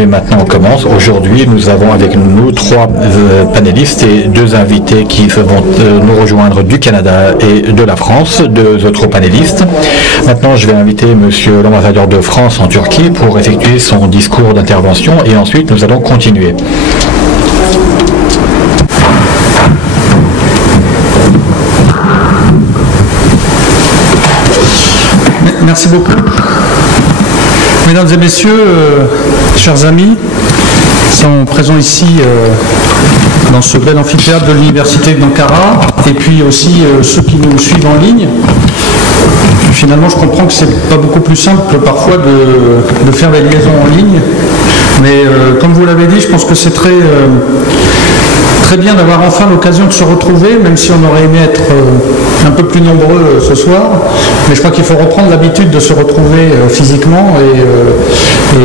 Et maintenant on commence. Aujourd'hui nous avons avec nous trois panélistes et deux invités qui vont nous rejoindre du Canada et de la France, deux autres panélistes. Maintenant je vais inviter monsieur l'ambassadeur de France en Turquie pour effectuer son discours d'intervention et ensuite nous allons continuer. Merci beaucoup. Mesdames et messieurs, chers amis, nous sommes présents ici dans ce bel amphithéâtre de l'Université d'Ankara, et puis aussi ceux qui nous suivent en ligne. Finalement, je comprends que c'est pas beaucoup plus simple parfois de faire des liaisons en ligne, mais comme vous l'avez dit, je pense que c'est très bien d'avoir enfin l'occasion de se retrouver, même si on aurait aimé être un peu plus nombreux ce soir. Mais je crois qu'il faut reprendre l'habitude de se retrouver physiquement et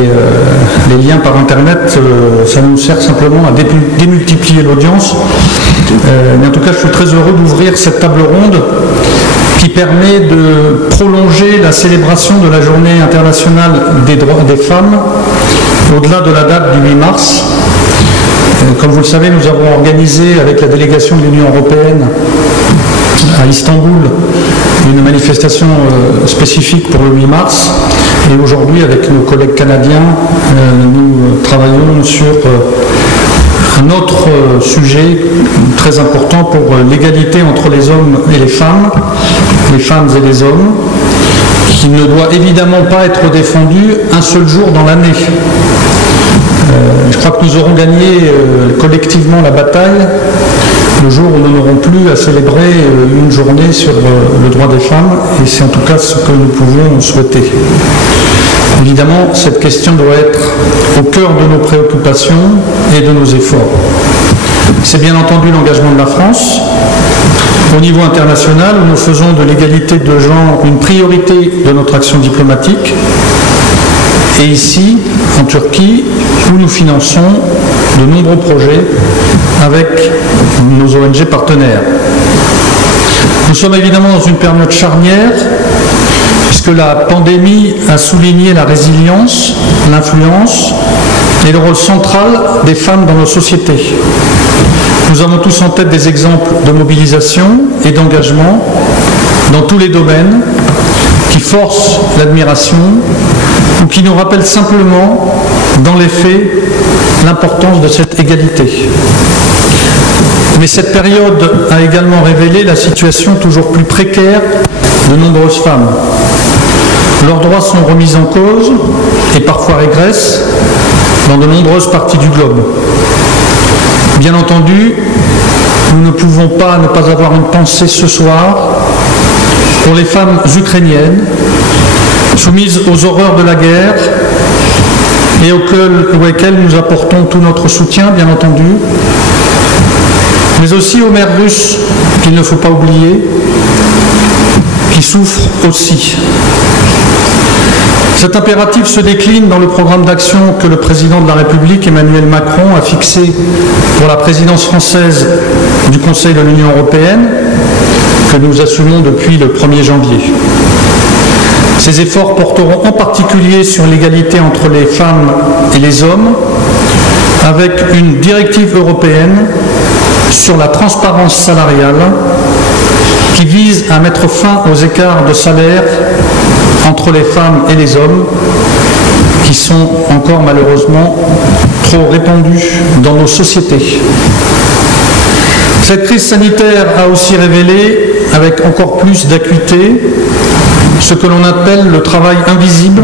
les liens par Internet, ça nous sert simplement à démultiplier l'audience. Mais en tout cas, je suis très heureux d'ouvrir cette table ronde qui permet de prolonger la célébration de la Journée internationale des droits des femmes au-delà de la date du 8 mars. Comme vous le savez, nous avons organisé avec la délégation de l'Union européenne à Istanbul une manifestation spécifique pour le 8 mars. Et aujourd'hui, avec nos collègues canadiens, nous travaillons sur un autre sujet très important pour l'égalité entre les hommes et les femmes et les hommes, qui ne doit évidemment pas être défendu un seul jour dans l'année. Je crois que nous aurons gagné collectivement la bataille le jour où nous n'aurons plus à célébrer une journée sur le droit des femmes, et c'est en tout cas ce que nous pouvons souhaiter. Évidemment, cette question doit être au cœur de nos préoccupations et de nos efforts. C'est bien entendu l'engagement de la France au niveau international, où nous faisons de l'égalité de genre une priorité de notre action diplomatique, et ici, en Turquie, où nous finançons de nombreux projets avec nos ONG partenaires. Nous sommes évidemment dans une période charnière, puisque la pandémie a souligné la résilience, l'influence et le rôle central des femmes dans nos sociétés. Nous avons tous en tête des exemples de mobilisation et d'engagement dans tous les domaines qui forcent l'admiration ou qui nous rappellent simplement, dans les faits, l'importance de cette égalité. Mais cette période a également révélé la situation toujours plus précaire de nombreuses femmes. Leurs droits sont remis en cause et parfois régressent dans de nombreuses parties du globe. Bien entendu, nous ne pouvons pas ne pas avoir une pensée ce soir pour les femmes ukrainiennes soumises aux horreurs de la guerre et auxquelles nous apportons tout notre soutien, bien entendu, mais aussi aux mères russes, qu'il ne faut pas oublier, qui souffrent aussi. Cet impératif se décline dans le programme d'action que le président de la République, Emmanuel Macron, a fixé pour la présidence française du Conseil de l'Union européenne, que nous assumons depuis le 1er janvier. Ces efforts porteront en particulier sur l'égalité entre les femmes et les hommes, avec une directive européenne sur la transparence salariale qui vise à mettre fin aux écarts de salaire entre les femmes et les hommes qui sont encore malheureusement trop répandus dans nos sociétés. Cette crise sanitaire a aussi révélé, avec encore plus d'acuité, ce que l'on appelle le travail invisible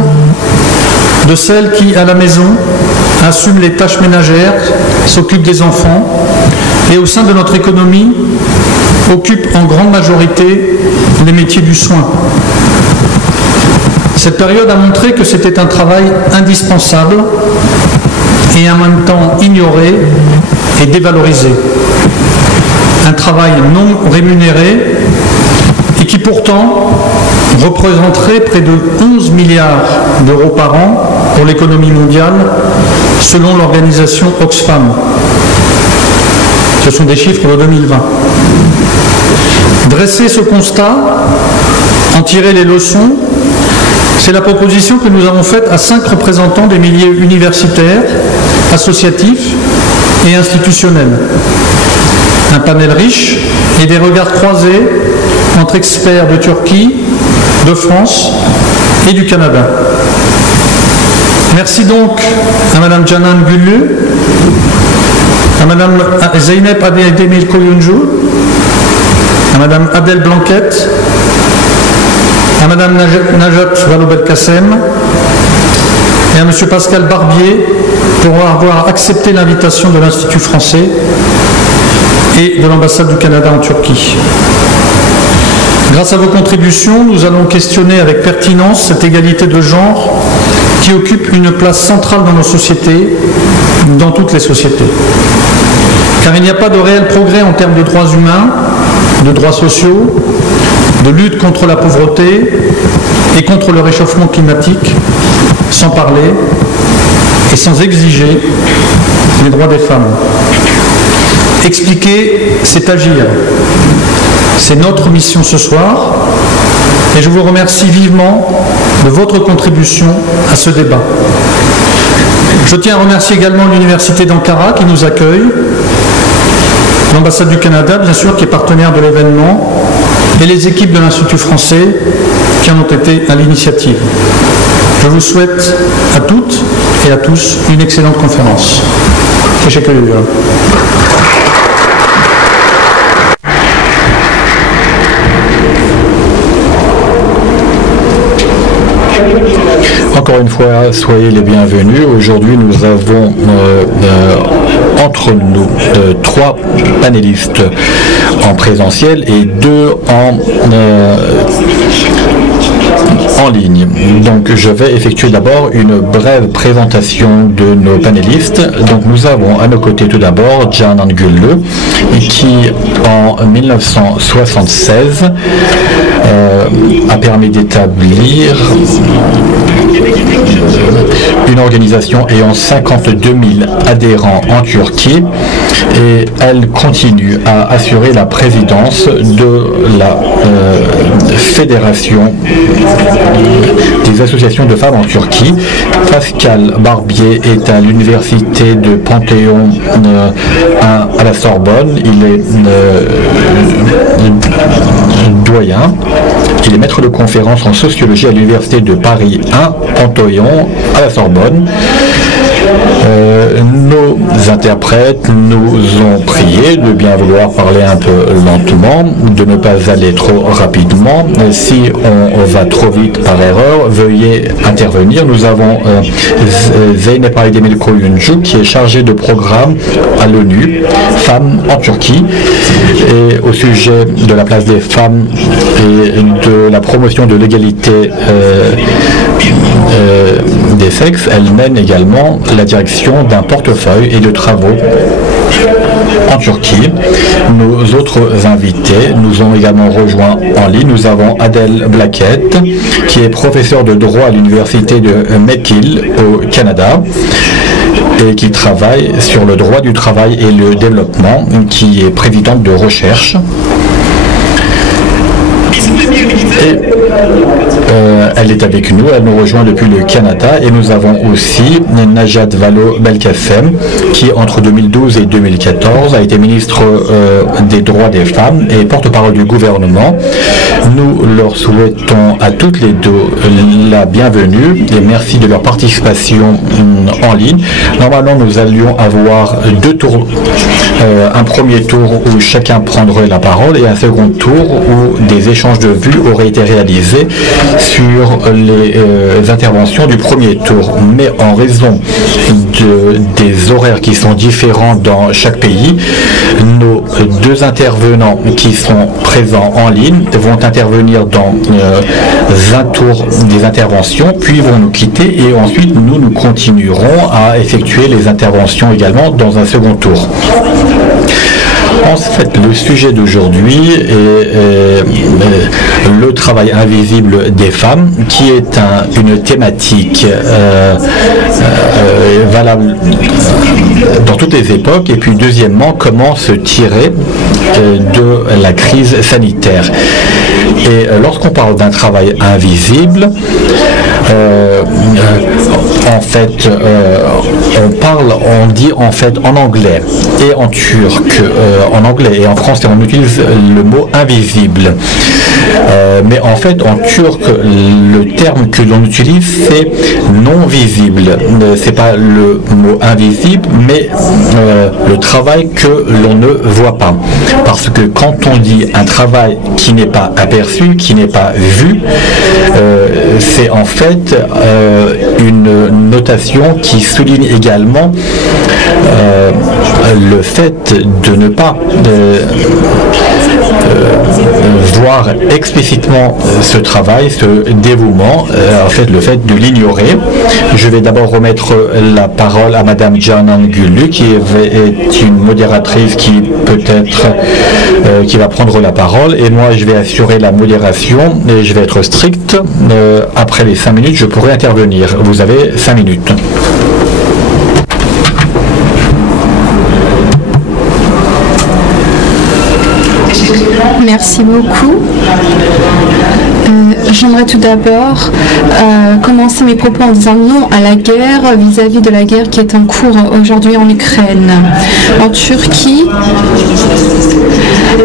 de celles qui, à la maison, assument les tâches ménagères, s'occupent des enfants et, au sein de notre économie, occupent en grande majorité les métiers du soin. Cette période a montré que c'était un travail indispensable et en même temps ignoré et dévalorisé. Un travail non rémunéré et qui pourtant représenterait près de 11 milliards d'euros par an pour l'économie mondiale, selon l'organisation Oxfam. Ce sont des chiffres de 2020. Dresser ce constat, en tirer les leçons, C'est la proposition que nous avons faite à 5 représentants des milieux universitaires, associatifs et institutionnels. Un panel riche et des regards croisés entre experts de Turquie, de France et du Canada. Merci donc à Mme Canan Güllü, à Mme Zeynep Aydemir Koyuncu, à Mme Adel Blanquette, à Mme Najat Vallaud-Belkacem et à M. Pascal Barbier pour avoir accepté l'invitation de l'Institut français et de l'ambassade du Canada en Turquie. Grâce à vos contributions, nous allons questionner avec pertinence cette égalité de genre qui occupe une place centrale dans nos sociétés, dans toutes les sociétés. Car il n'y a pas de réel progrès en termes de droits humains, de droits sociaux, de lutte contre la pauvreté et contre le réchauffement climatique, sans parler et sans exiger les droits des femmes. Expliquer, c'est agir. C'est notre mission ce soir et je vous remercie vivement de votre contribution à ce débat. Je tiens à remercier également l'Université d'Ankara qui nous accueille, l'ambassade du Canada, bien sûr, qui est partenaire de l'événement, et les équipes de l'Institut français qui en ont été à l'initiative. Je vous souhaite à toutes et à tous une excellente conférence. Teşekkür ediyorum. Encore une fois, soyez les bienvenus. Aujourd'hui, nous avons entre nous 3 panélistes en présentiel et 2 en ligne. Donc je vais effectuer d'abord une brève présentation de nos panélistes. Donc nous avons à nos côtés tout d'abord Canan Güllü qui en 1976 a permis d'établir une organisation ayant 52 000 adhérents en Turquie et elle continue à assurer la présidence de la Fédération des associations de femmes en Turquie. Pascal Barbier est à l'université de Panthéon à la Sorbonne. Il est doyen. Il est maître de conférence en sociologie à l'université de Paris 1, Panthéon à la Sorbonne. Nos interprètes nous ont prié de bien vouloir parler un peu lentement, de ne pas aller trop rapidement. Si on va trop vite par erreur, veuillez intervenir. Nous avons Zeynep Aydemir Koyuncu qui est chargée de programme à l'ONU, femmes en Turquie, et au sujet de la place des femmes et de la promotion de l'égalité des sexes. Elle mène également la direction d'un portefeuille et de travaux en Turquie. Nos autres invités nous ont également rejoints en ligne. Nous avons Adel Blanquette, qui est professeur de droit à l'université de McGill au Canada et qui travaille sur le droit du travail et le développement, qui est présidente de recherche. Et elle est avec nous, elle nous rejoint depuis le Canada et nous avons aussi Najat Vallaud-Belkacem qui entre 2012 et 2014 a été ministre des droits des femmes et porte-parole du gouvernement. Nous leur souhaitons à toutes les deux la bienvenue et merci de leur participation en ligne. Normalement nous allions avoir 2 tours, un premier tour où chacun prendrait la parole et un second tour où des échanges de vues auraient été réalisés sur les interventions du premier tour. Mais en raison des horaires qui sont différents dans chaque pays, nos 2 intervenants qui sont présents en ligne vont intervenir dans un tour des interventions, puis vont nous quitter et ensuite nous continuerons à effectuer les interventions également dans un second tour. En fait, le sujet d'aujourd'hui est le travail invisible des femmes, qui est une thématique valable dans toutes les époques. Et puis, deuxièmement, comment se tirer de la crise sanitaire. Et lorsqu'on parle d'un travail invisible, en fait, on dit en fait en anglais et en turc, en anglais et en français, on utilise le mot invisible. Mais en fait, en turc, le terme que l'on utilise, c'est non visible. C'est pas le mot invisible, mais le travail que l'on ne voit pas. Parce que quand on dit un travail qui n'est pas aperçu, qui n'est pas vu, c'est en fait une notation qui souligne également le fait de ne pas voir explicitement ce travail, ce dévouement, en fait le fait de l'ignorer. Je vais d'abord remettre la parole à Madame Canan Güllü, qui est une modératrice qui peut-être qui va prendre la parole, et moi je vais assurer la modération et je vais être strict. Après les 5 minutes, je pourrai intervenir. Vous avez 5 minutes. Merci beaucoup. J'aimerais tout d'abord commencer mes propos en disant non à la guerre vis-à-vis de la guerre qui est en cours aujourd'hui en Ukraine. En Turquie,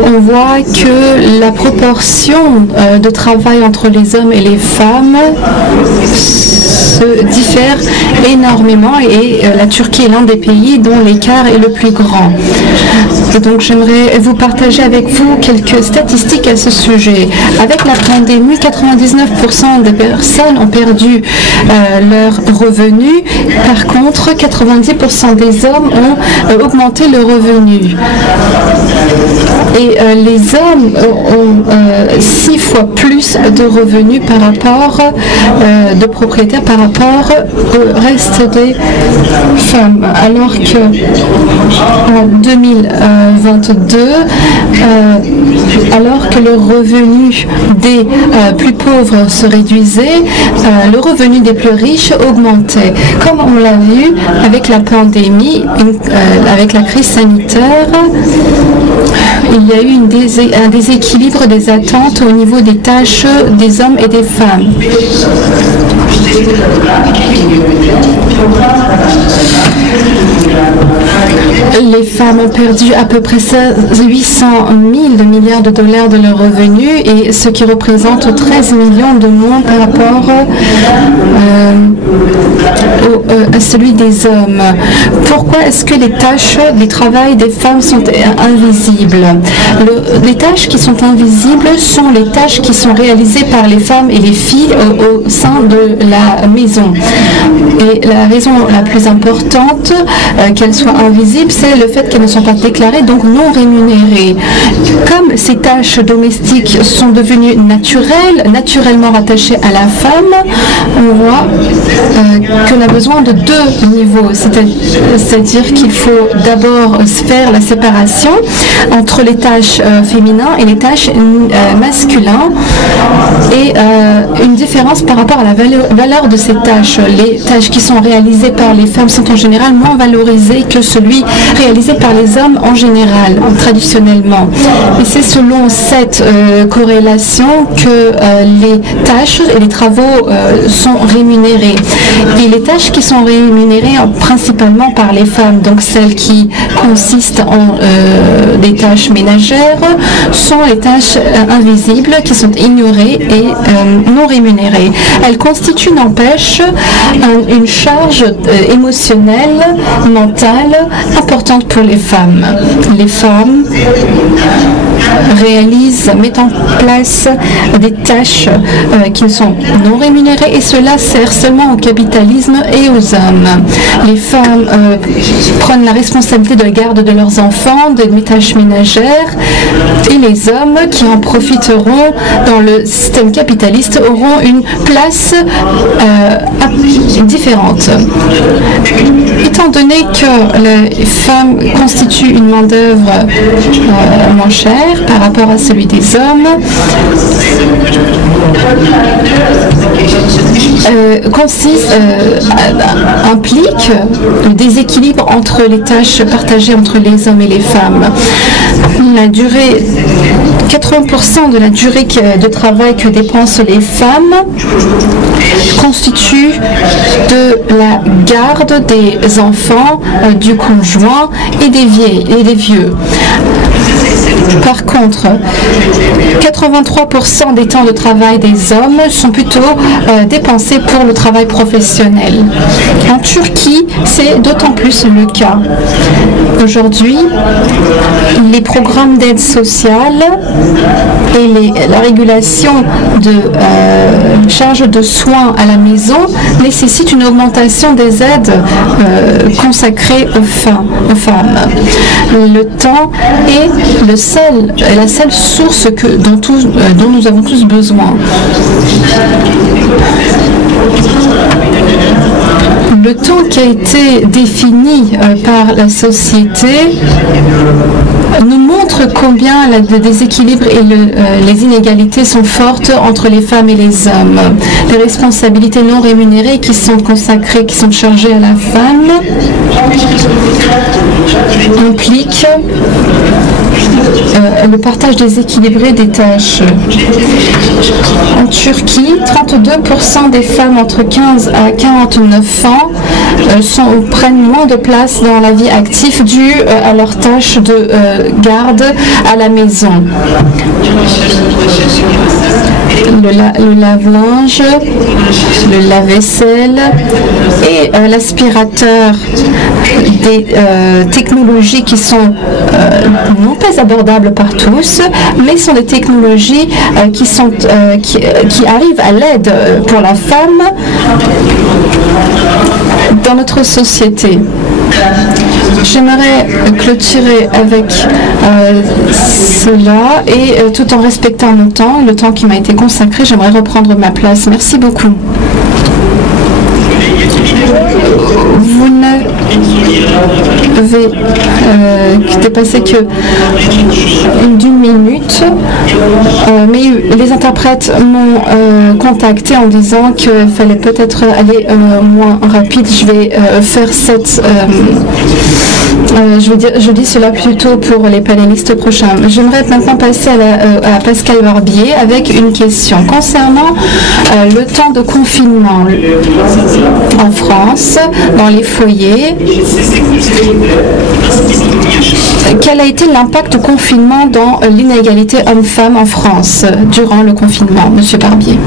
on voit que la proportion de travail entre les hommes et les femmes se diffère énormément et la Turquie est l'un des pays dont l'écart est le plus grand. Et donc j'aimerais vous partager avec vous quelques statistiques à ce sujet. Avec la pandémie, 99% des personnes ont perdu leurs revenus. Par contre, 90% des hommes ont augmenté leurs revenus. Et les hommes ont 6 fois plus de revenus par rapport de propriétaires par rapport au reste des femmes. Alors que en 2022, alors que le revenu des plus pauvres se réduisait, le revenu des plus riches augmentait. Comme on l'a vu avec la pandémie, avec la crise sanitaire, il y a eu un déséquilibre des attentes au niveau des tâches des hommes et des femmes. Les femmes ont perdu à peu près 800 000 milliards de dollars de leurs revenus, et ce qui représente 13 millions de moins par rapport à celui des hommes. Pourquoi est-ce que les tâches du travail des femmes sont invisibles? Les tâches qui sont invisibles sont les tâches qui sont réalisées par les femmes et les filles au sein de la maison. Et la raison la plus importante qu'elles soient invisibles, c'est le fait qu'elles ne sont pas déclarées, donc non rémunérées. Comme ces tâches domestiques sont devenues naturellement rattachées à la femme, on voit qu'on a besoin de 2 niveaux, c'est-à-dire qu'il faut d'abord faire la séparation entre les tâches féminines et les tâches masculines, et une différence par rapport à la valeur de ces tâches. Les tâches qui sont réalisées par les femmes sont en général moins valorisées que celui réalisé par les hommes en général, traditionnellement. Et c'est selon cette corrélation que les tâches et les travaux sont rémunérés. Et les tâches qui sont rémunérées principalement par les femmes, donc celles qui consistent en des tâches ménagères, sont les tâches invisibles qui sont ignorées et non rémunérées. Elles constituent, n'empêche, une charge émotionnelle, mentale, importante pour les femmes. Les femmes mettent en place des tâches qui sont non rémunérées, et cela sert seulement au capitalisme et aux hommes. Les femmes prennent la responsabilité de la garde de leurs enfants, des tâches ménagères, et les hommes qui en profiteront dans le système capitaliste auront une place différente. Étant donné que les femmes constituent une main-d'œuvre moins chère, horaire par rapport à celui des hommes implique le déséquilibre entre les tâches partagées entre les hommes et les femmes. La durée, 80% de la durée de travail que dépensent les femmes constitue de la garde des enfants, du conjoint et des vieux. Par contre, 83% des temps de travail des hommes sont plutôt dépensés pour le travail professionnel. En Turquie, c'est d'autant plus le cas. Aujourd'hui, les programmes d'aide sociale et la régulation de charges de soins à la maison nécessitent une augmentation des aides consacrées aux femmes. Le temps est la seule source dont nous avons tous besoin. Le temps qui a été défini par la société nous montre combien le déséquilibre et les inégalités sont fortes entre les femmes et les hommes. Les responsabilités non rémunérées qui sont consacrées, qui sont chargées à la femme, impliquent le partage déséquilibré des tâches. En Turquie, 32% des femmes entre 15 à 49 ans prennent moins de place dans la vie active due à leurs tâches de garde à la maison. Le lave-linge, le lave-vaisselle et l'aspirateur, des technologies qui sont non pas abordables par tous, mais sont des technologies qui arrivent à l'aide pour la femme dans notre société. J'aimerais clôturer avec cela et tout en respectant le temps qui m'a été consacré, j'aimerais reprendre ma place. Merci beaucoup. Vous n'avez dépassé que d'une minute, mais les interprètes m'ont contacté en disant qu'il fallait peut-être aller moins rapide. Je vais faire je dis cela plutôt pour les panélistes prochains. J'aimerais maintenant passer à Pascal Barbier avec une question concernant le temps de confinement en France, dans les foyers. Quel a été l'impact du confinement dans l'inégalité homme-femme en France durant le confinement, Monsieur Barbier?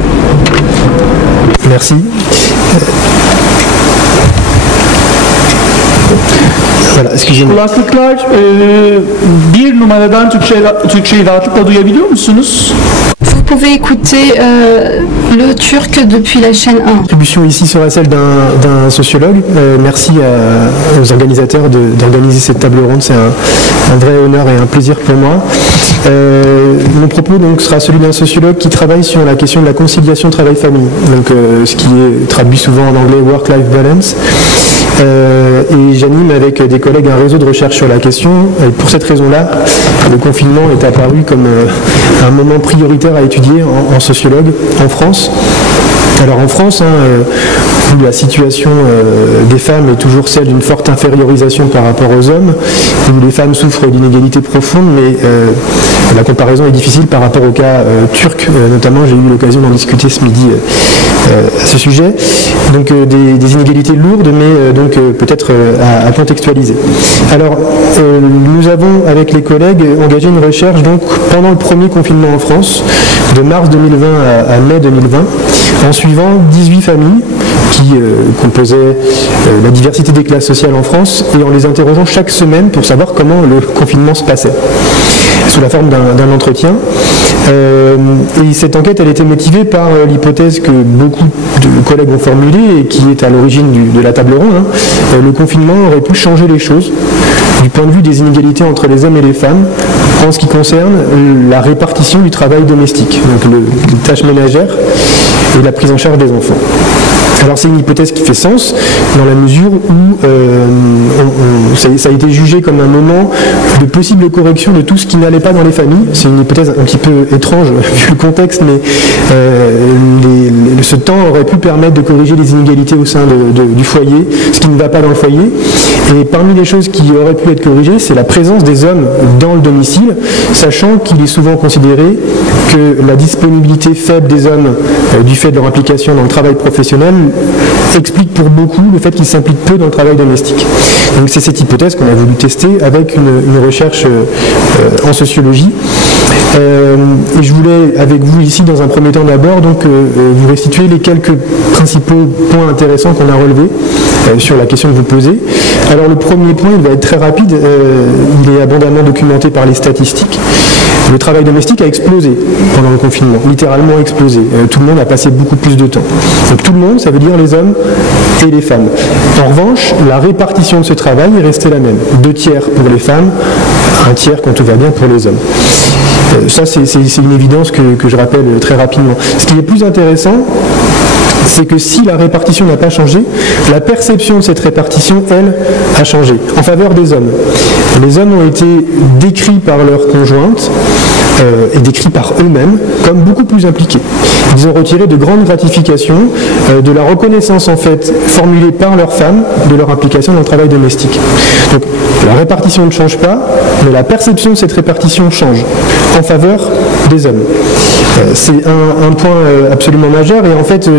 Merci. Voilà, excusez-moi. Kulaklıklar bir numaradan Türkçeyi rahatlıkla duyabiliyor musunuz? Vous pouvez écouter le turc depuis la chaîne 1. La contribution ici sera celle d'un sociologue. Merci aux organisateurs d'organiser cette table ronde. C'est un vrai honneur et un plaisir pour moi. Mon propos donc sera celui d'un sociologue qui travaille sur la question de la conciliation travail-famille. Donc ce qui est traduit souvent en anglais work-life balance. Et j'anime avec des collègues un réseau de recherche sur la question. Et pour cette raison-là, le confinement est apparu comme un moment prioritaire à étudier en sociologue en France. Alors en France, où la situation des femmes est toujours celle d'une forte infériorisation par rapport aux hommes, où les femmes souffrent d'inégalités profondes, mais la comparaison est difficile par rapport au cas turc, notamment j'ai eu l'occasion d'en discuter ce midi à ce sujet. Donc des inégalités lourdes, mais donc peut-être à contextualiser. Alors nous avons avec les collègues engagé une recherche donc pendant le premier confinement en France, de mars 2020 à mai 2020, en suivant 18 familles qui composaient la diversité des classes sociales en France et en les interrogeant chaque semaine pour savoir comment le confinement se passait, sous la forme d'un entretien. Et cette enquête, elle était motivée par l'hypothèse que beaucoup de collègues ont formulée et qui est à l'origine de la table ronde. Le confinement aurait pu changer les choses du point de vue des inégalités entre les hommes et les femmes en ce qui concerne la répartition du travail domestique, donc les tâches ménagères et la prise en charge des enfants. Alors c'est une hypothèse qui fait sens dans la mesure où ça a été jugé comme un moment de possible correction de tout ce qui n'allait pas dans les familles. C'est une hypothèse un petit peu étrange vu le contexte, mais ce temps aurait pu permettre de corriger les inégalités au sein du foyer, ce qui ne va pas dans le foyer. Et parmi les choses qui auraient pu être corrigées, c'est la présence des hommes dans le domicile, sachant qu'il est souvent considéré que la disponibilité faible des hommes du fait de leur implication dans le travail professionnel explique pour beaucoup le fait qu'ils s'impliquent peu dans le travail domestique. Donc c'est cette hypothèse qu'on a voulu tester avec une recherche en sociologie. Et je voulais, avec vous ici, dans un premier temps d'abord, donc vous restituer les quelques principaux points intéressants qu'on a relevés sur la question que vous posez. Alors le premier point, il va être très rapide, il est abondamment documenté par les statistiques. Le travail domestique a explosé pendant le confinement, littéralement explosé. Tout le monde a passé beaucoup plus de temps. Donc tout le monde, ça veut dire les hommes et les femmes. En revanche, la répartition de ce travail est restée la même. 2 tiers pour les femmes, 1 tiers quand tout va bien pour les hommes. Ça, c'est une évidence que je rappelle très rapidement. Ce qui est plus intéressant, c'est que si la répartition n'a pas changé, la perception de cette répartition, elle, a changé, en faveur des hommes. Les hommes ont été décrits par leurs conjointes et décrits par eux-mêmes comme beaucoup plus impliqués. Ils ont retiré de grandes gratifications de la reconnaissance en fait formulée par leurs femmes de leur implication dans le travail domestique. Donc la répartition ne change pas, mais la perception de cette répartition change en faveur des hommes. C'est un point absolument majeur et en fait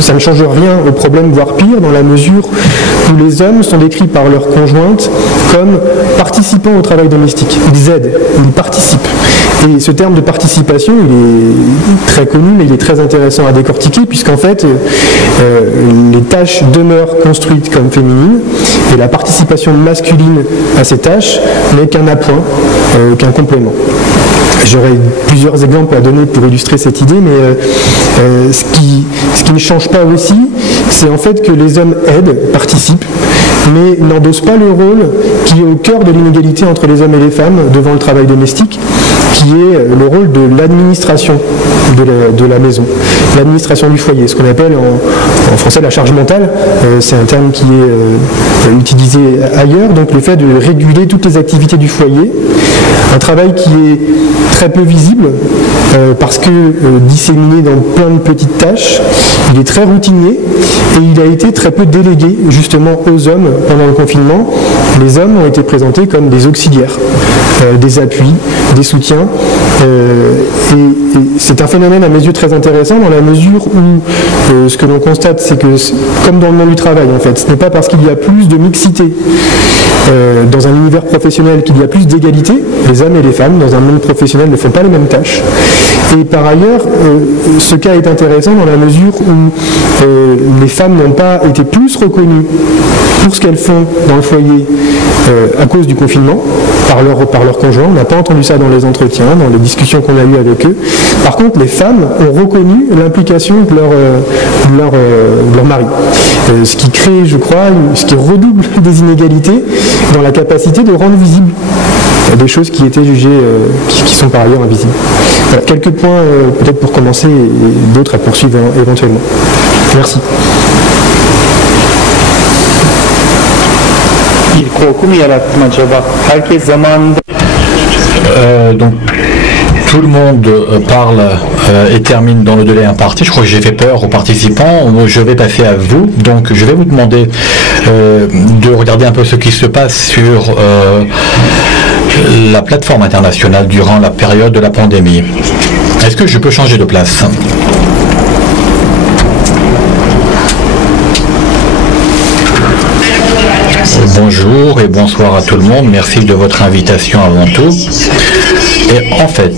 ça ne change rien au problème, voire pire, dans la mesure où les hommes sont décrits par leurs conjointes comme participant au travail domestique. Ils aident, ils participent. Et ce terme de participation, il est très connu, mais il est très intéressant à décortiquer, puisqu'en fait, les tâches demeurent construites comme féminines, et la participation masculine à ces tâches n'est qu'un appoint, qu'un complément. J'aurais plusieurs exemples à donner pour illustrer cette idée, mais ce qui ne change pas aussi, c'est en fait que les hommes aident, participent, mais n'endossent pas le rôle qui est au cœur de l'inégalité entre les hommes et les femmes devant le travail domestique, qui est le rôle de l'administration de la maison, l'administration du foyer, ce qu'on appelle en français la charge mentale, c'est un terme qui est utilisé ailleurs, donc le fait de réguler toutes les activités du foyer, un travail qui est très peu visible parce que disséminé dans plein de petites tâches, il est très routinier et il a été très peu délégué justement aux hommes pendant le confinement. Les hommes ont été présentés comme des auxiliaires, des appuis, des soutiens et c'est un phénomène à mes yeux très intéressant dans la mesure où ce que l'on constate c'est que comme dans le monde du travail en fait, ce n'est pas parce qu'il y a plus de mixité dans un univers professionnel qu'il y a plus d'égalité, les hommes et les femmes dans un monde professionnel ne font pas les mêmes tâches. Et par ailleurs, ce cas est intéressant dans la mesure où les femmes n'ont pas été plus reconnues pour ce qu'elles font dans le foyer à cause du confinement, par leur conjoint. On n'a pas entendu ça dans les entretiens, dans les discussions qu'on a eues avec eux. Par contre, les femmes ont reconnu l'implication de leur mari. Ce qui crée, je crois, ce qui redouble des inégalités dans la capacité de rendre visibles des choses qui étaient jugées, qui sont par ailleurs invisibles. Voilà, quelques points peut-être pour commencer et d'autres à poursuivre éventuellement. Merci. Donc tout le monde parle et termine dans le délai imparti. Je crois que j'ai fait peur aux participants. Je vais passer à vous. Donc je vais vous demander de regarder un peu ce qui se passe sur la plateforme internationale durant la période de la pandémie. Est-ce que je peux changer de place ? Bonjour et bonsoir à tout le monde. Merci de votre invitation avant tout. Et en fait,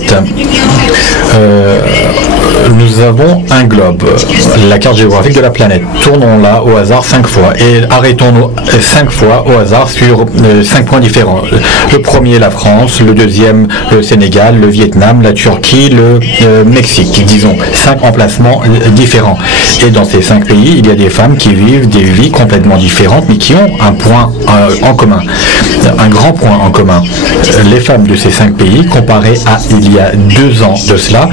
nous avons un globe, la carte géographique de la planète. Tournons-la au hasard 5 fois et arrêtons-nous 5 fois au hasard sur 5 points différents. Le premier, la France, le deuxième, le Sénégal, le Vietnam, la Turquie, le Mexique. Disons 5 emplacements différents. Et dans ces 5 pays, il y a des femmes qui vivent des vies complètement différentes, mais qui ont un point en commun, un grand point en commun. Les femmes de ces 5 pays, comparées à il y a 2 ans de cela,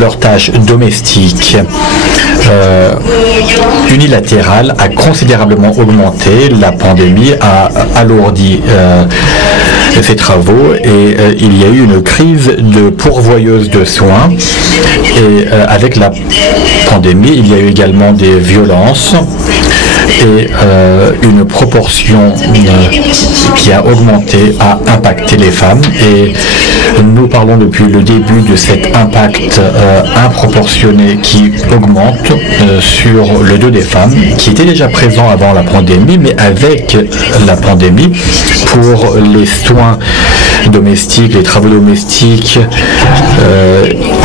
leurs tâches domestiques unilatérale a considérablement augmenté. La pandémie a alourdi ces travaux et il y a eu une crise de pourvoyeuses de soins. Et avec la pandémie, il y a eu également des violences et une proportion qui a augmenté a impacté les femmes. Et nous parlons depuis le début de cet impact improportionné qui augmente sur le dos des femmes, qui était déjà présent avant la pandémie, mais avec la pandémie, pour les soins domestiques, les travaux domestiques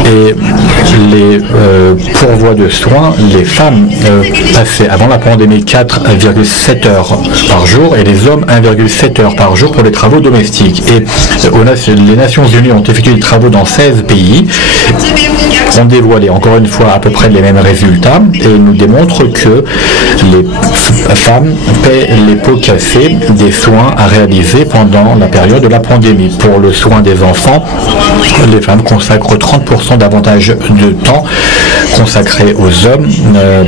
et les pourvois de soins, les femmes passaient avant la pandémie 4,7 heures par jour et les hommes 1,7 heures par jour pour les travaux domestiques. Et les Nations Unies ont effectué des travaux dans 16 pays, ont dévoilé encore une fois à peu près les mêmes résultats et nous démontrent que les femmes paient les pots cassés des soins à réaliser pendant la période de la pandémie. Pour le soin des enfants, les femmes consacrent 30% davantage de temps consacré aux hommes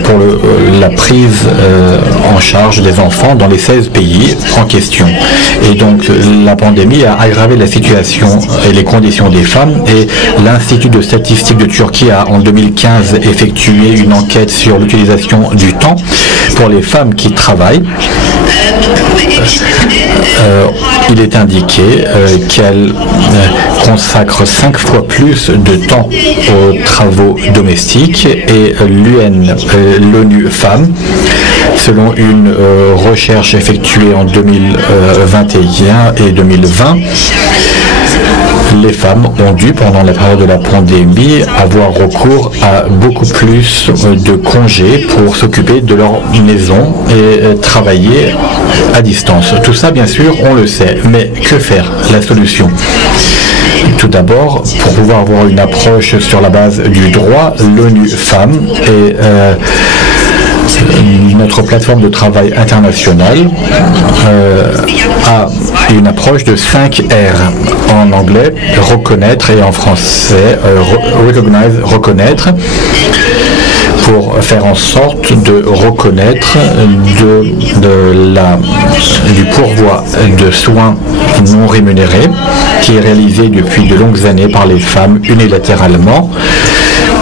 pour la prise en charge des enfants dans les 16 pays en question. Et donc la pandémie a aggravé la situation et les conditions des femmes, et l'Institut de statistique de Turquie a en 2015 effectué une enquête sur l'utilisation du temps pour les femmes qui travaillent. Il est indiqué qu'elles consacrent 5 fois plus de temps aux travaux domestiques, et l'ONU Femmes, selon une recherche effectuée en 2021 et 2020, les femmes ont dû, pendant la période de la pandémie, avoir recours à beaucoup plus de congés pour s'occuper de leur maison et travailler à distance. Tout ça, bien sûr, on le sait. Mais que faire? La solution? Tout d'abord, pour pouvoir avoir une approche sur la base du droit, l'ONU Femmes et notre plateforme de travail internationale a une approche de 5 R en anglais, reconnaître, et en français, recognize, reconnaître, pour faire en sorte de reconnaître du pourvoi de soins non rémunérés qui est réalisé depuis de longues années par les femmes unilatéralement.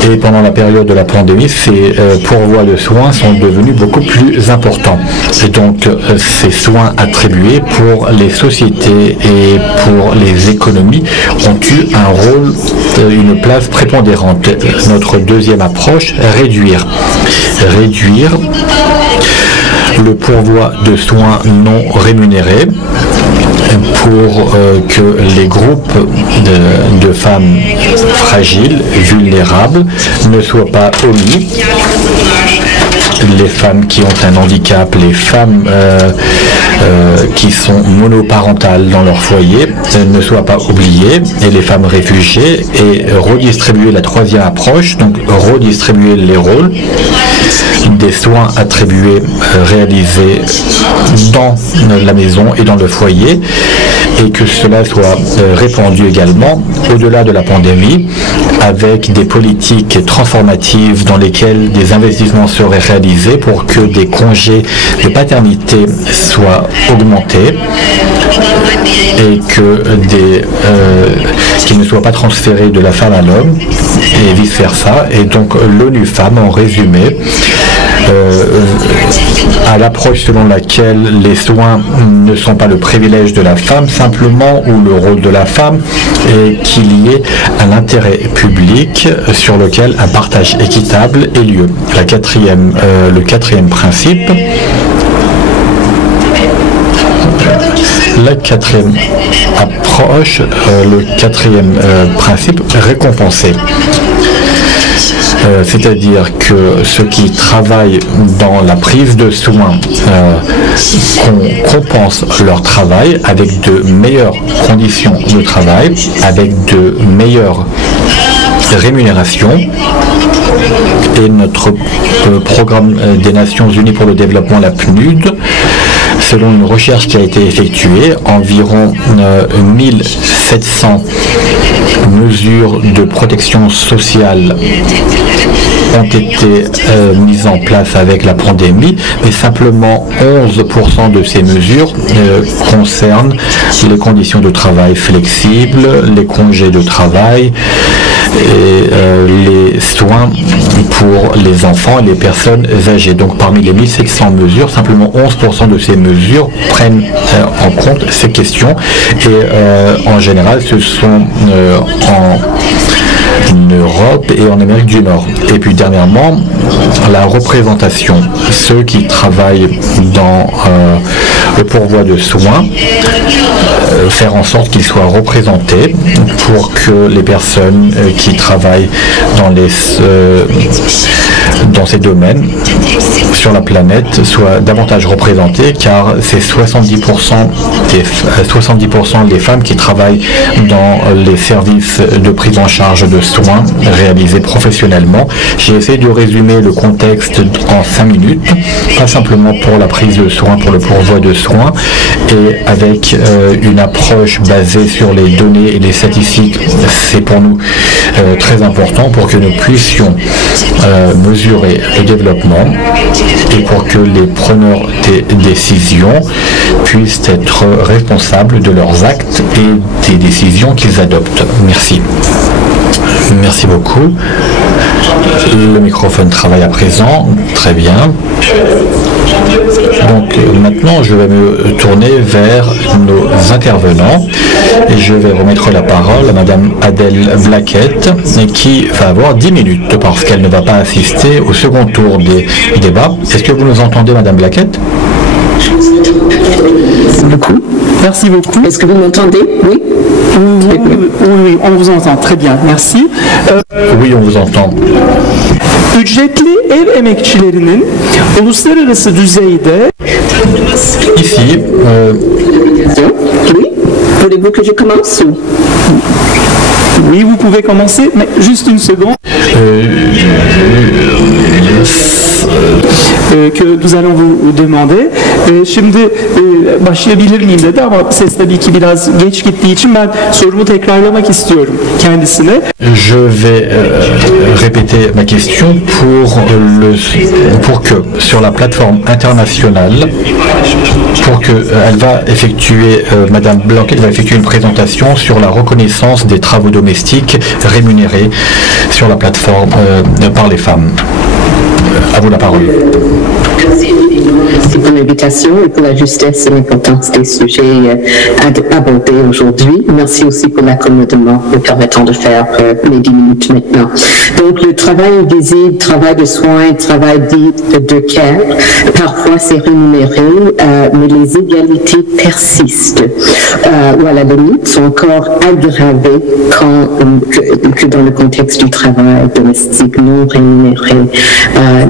Et pendant la période de la pandémie, ces pourvois de soins sont devenus beaucoup plus importants. Et donc, ces soins attribués pour les sociétés et pour les économies ont eu un rôle, une place prépondérante. Notre deuxième approche, réduire le pourvoi de soins non rémunérés pour que les groupes de femmes fragiles, vulnérables, ne soient pas omis. Les femmes qui ont un handicap, les femmes qui sont monoparentales dans leur foyer ne soient pas oubliées, et les femmes réfugiées, et redistribuer la troisième approche, donc redistribuer les rôles des soins attribués, réalisés dans la maison et dans le foyer, et que cela soit répandu également au-delà de la pandémie, avec des politiques transformatives dans lesquelles des investissements seraient réalisés pour que des congés de paternité soient augmentés et que qu'ils ne soient pas transférés de la femme à l'homme et vice-versa. Et donc l'ONU Femmes, en résumé, à l'approche selon laquelle les soins ne sont pas le privilège de la femme simplement, ou le rôle de la femme, et qu'il y ait un intérêt public sur lequel un partage équitable ait lieu. Le quatrième principe, la quatrième approche, le quatrième principe, récompenser. C'est-à-dire que ceux qui travaillent dans la prise de soins compensent leur travail avec de meilleures conditions de travail, avec de meilleures rémunérations. Et notre programme des Nations Unies pour le développement, la PNUD, selon une recherche qui a été effectuée, environ 1700 mesures de protection sociale ont été mises en place avec la pandémie, mais simplement 11% de ces mesures concernent les conditions de travail flexibles, les congés de travail et les soins pour les enfants et les personnes âgées. Donc parmi les 1700 mesures, simplement 11% de ces mesures prennent en compte ces questions et en général ce sont en Europe et en Amérique du Nord. Et puis dernièrement, la représentation, ceux qui travaillent dans le pourvoi de soins, faire en sorte qu'ils soient représentés pour que les personnes qui travaillent dans ces domaines sur la planète soient davantage représentées, car c'est 70% des femmes qui travaillent dans les services de prise en charge de soins réalisés professionnellement. J'ai essayé de résumer le contexte en 5 minutes, pas simplement pour la prise de soins, pour le pourvoi de soins, et avec une approche basée sur les données et les statistiques. C'est pour nous très important pour que nous puissions mesurer le développement et pour que les preneurs des décisions puissent être responsables de leurs actes et des décisions qu'ils adoptent. Merci. Merci beaucoup. Le microphone travaille à présent. Très bien. Donc maintenant, je vais me tourner vers nos intervenants et je vais remettre la parole à Madame Adèle Blackett qui va avoir 10 minutes parce qu'elle ne va pas assister au second tour des débats. Est-ce que vous nous entendez, Madame Blackett? Merci beaucoup. Est-ce que vous m'entendez? Oui. Oui, on vous entend. Très bien. Merci. Oui, on vous entend. Ücretli ev emekçilerinin uluslararası düzeyde ici oui, voulez-vous que je commence? Oui, vous pouvez commencer, mais juste une seconde. Que nous allons vous demander. Şimdi başlayabilir miyim dedi ama ses tabii ki biraz geç gittiği için ben sorumu tekrarlamak istiyorum kendisine. Je vais répéter ma question pour que sur la plateforme internationale, pour que elle va effectuer, Madame Blanquet va effectuer une présentation sur la reconnaissance des travaux domestiques rémunérés sur la plateforme par les femmes. À vous la parole. Merci pour l'invitation et pour la justesse et l'importance des sujets abordés aujourd'hui. Merci aussi pour l'accommodement me permettant de faire mes 10 minutes maintenant. Donc, le travail invisible, travail de soins, travail dit de care, parfois c'est rémunéré, mais les inégalités persistent ou à la limite sont encore aggravées que dans le contexte du travail domestique non rémunéré.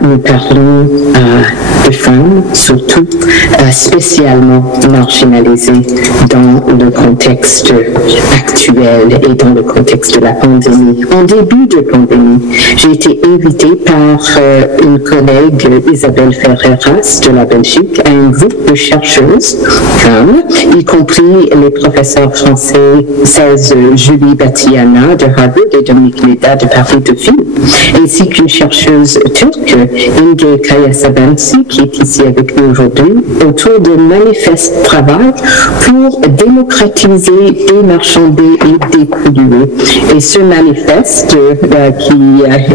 Nous parlons de femmes, surtout spécialement marginalisées dans le contexte actuel et dans le contexte de la pandémie. En début de pandémie, j'ai été invitée par une collègue, Isabelle Ferreras de la Belgique, à un groupe de chercheuses femmes, y compris les professeurs françaises Julie Batiana de Harvard et Dominique Leda de Paris Dauphine, ainsi qu'une chercheuse turque, Inge Kayasabansi, qui est ici avec nous aujourd'hui, autour de manifeste travail pour démocratiser, démarchander et dépolluer. Et ce manifeste, qui est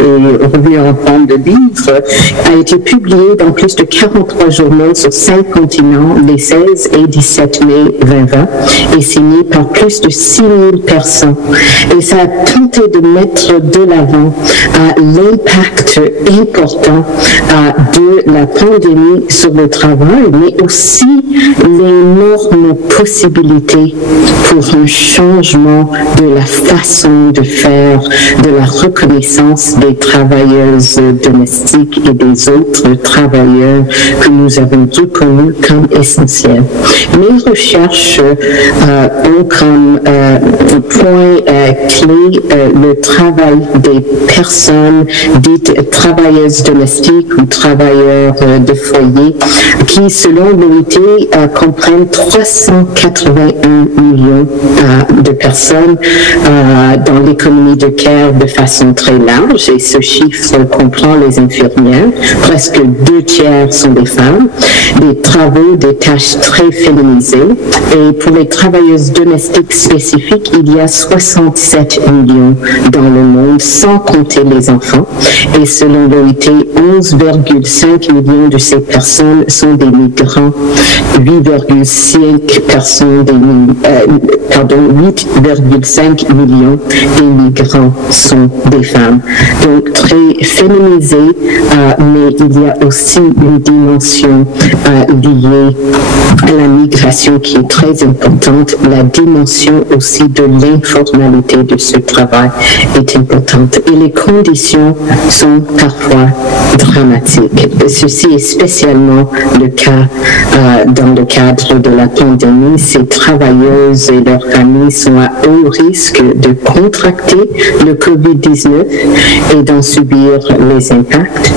revu en forme de livre, a été publié dans plus de 43 journaux sur 5 continents les 16 et 17 mai 2020 et signé par plus de 6000 personnes. Et ça a tenté de mettre de l'avant l'impact important de la pandémie sur le travail, mais aussi l'énorme possibilité pour un changement de la façon de faire, de la reconnaissance des travailleuses domestiques et des autres travailleurs que nous avons reconnus comme essentiels. Mes recherches ont comme point clé le travail des personnes dites travailleuses domestiques domestiques ou travailleurs de foyer qui, selon l'OIT, comprennent 381 millions de personnes dans l'économie de care de façon très large, et ce chiffre comprend les infirmières. Presque 2/3 sont des femmes, des travaux, des tâches très féminisées. Et pour les travailleuses domestiques spécifiques, il y a 67 millions dans le monde, sans compter les enfants. Et selon l'OIT, 11,5 millions de ces personnes sont des migrants, 8,5 millions des migrants sont des femmes. Donc très féminisé, mais il y a aussi une dimension liée à la migration qui est très importante. La dimension aussi de l'informalité de ce travail est importante. Et les conditions sont parfois dramatiques. Ceci est spécialement le cas dans le cadre de la pandémie. Ces travailleuses et leurs familles sont à haut risque de contracter le COVID-19 et d'en subir les impacts.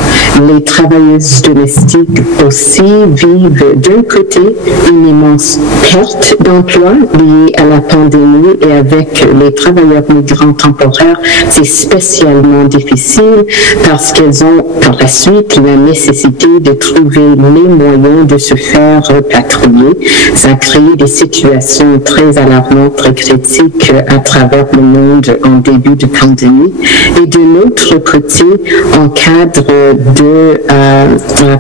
Les travailleuses domestiques aussi vivent d'un côté une immense perte d'emploi liée à la pandémie, et avec les travailleurs migrants temporaires, c'est spécialement difficile parce qu'elles ont par la suite la nécessité de trouver les moyens de se faire rapatrier. Ça crée des situations très alarmantes, très critiques à travers le monde en début de pandémie. Et de l'autre côté, en cadre de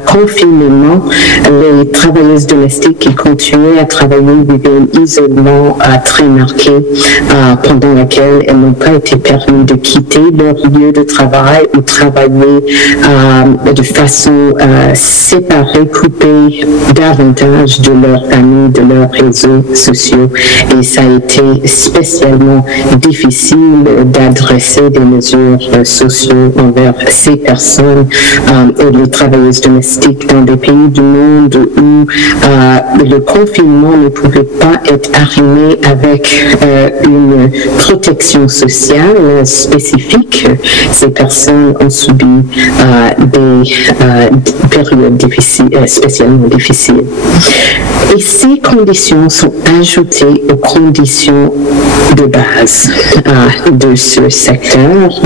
confinement, les travailleuses domestiques qui continuaient à travailler vivaient un isolement très marqué pendant lequel elles n'ont pas été permis de quitter leur lieu de travail ou travailler de façon séparée, coupée davantage de leur famille, de leurs réseaux sociaux. Et ça a été spécialement difficile d'adresser des mesures sociales envers ces personnes et les travailleuses domestiques dans des pays du monde où le confinement ne pouvait pas être arrimé avec une protection sociale spécifique. Ces personnes ont subi des périodes difficiles, spécialement difficiles. Et ces conditions sont ajoutées aux conditions de base de ce secteur.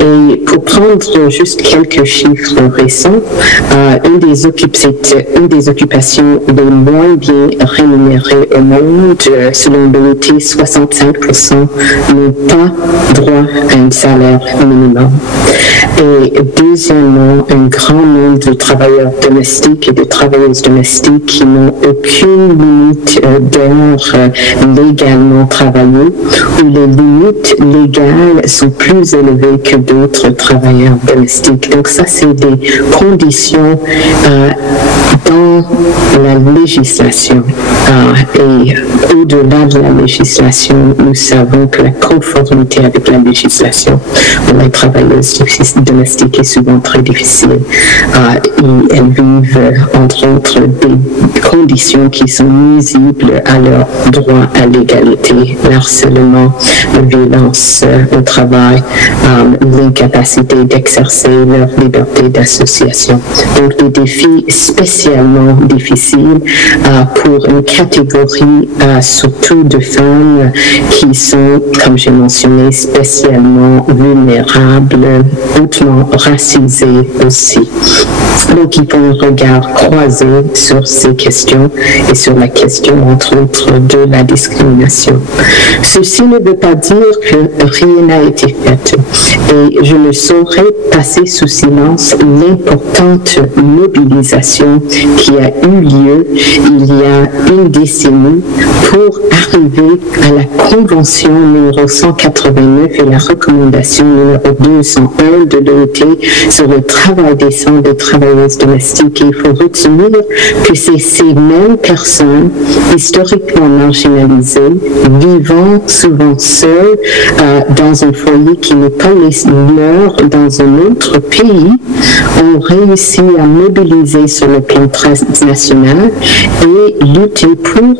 Et pour prendre juste quelques chiffres récents, une des occupations les moins bien rémunérées au monde, selon l'OIT, 65% n'ont pas droit à un salaire minimum. Et deuxièmement, un grand nombre de travailleurs domestiques et de travailleuses domestiques qui n'ont aucune limite d'heures légalement travaillées, où les limites légales sont plus élevées que d'autres travailleurs domestiques. Donc ça, c'est des conditions dans la législation. Et au-delà de la législation, nous savons que la conformité avec la législation pour les travailleuses domestiques est souvent très difficile. Elles vivent, entre autres, des conditions qui sont nuisibles à leur droit à l'égalité, l'harcèlement, la violence au travail, l'incapacité d'exercer leur liberté d'association. Donc des défis spécialement difficiles pour une catégorie surtout de femmes qui sont, comme j'ai mentionné, spécialement vulnérables, hautement racisées aussi. Donc il faut un regard croisé sur ces questions et sur la question, entre autres, de la discrimination. Ceci ne veut pas dire que rien n'a été fait, et je ne saurais passer sous silence l'importante mobilisation qui a eu lieu il y a une décennie pour arriver à la Convention numéro 189 et la recommandation numéro 201 de l'OIT sur le travail décent des travailleuses domestiques. Et il faut retenir que c'est ces mêmes personnes historiquement marginalisées, vivant souvent seules dans un foyer qui n'est pas leur dans un autre pays, ont réussi à mobiliser sur le plan plan transnational et lutter pour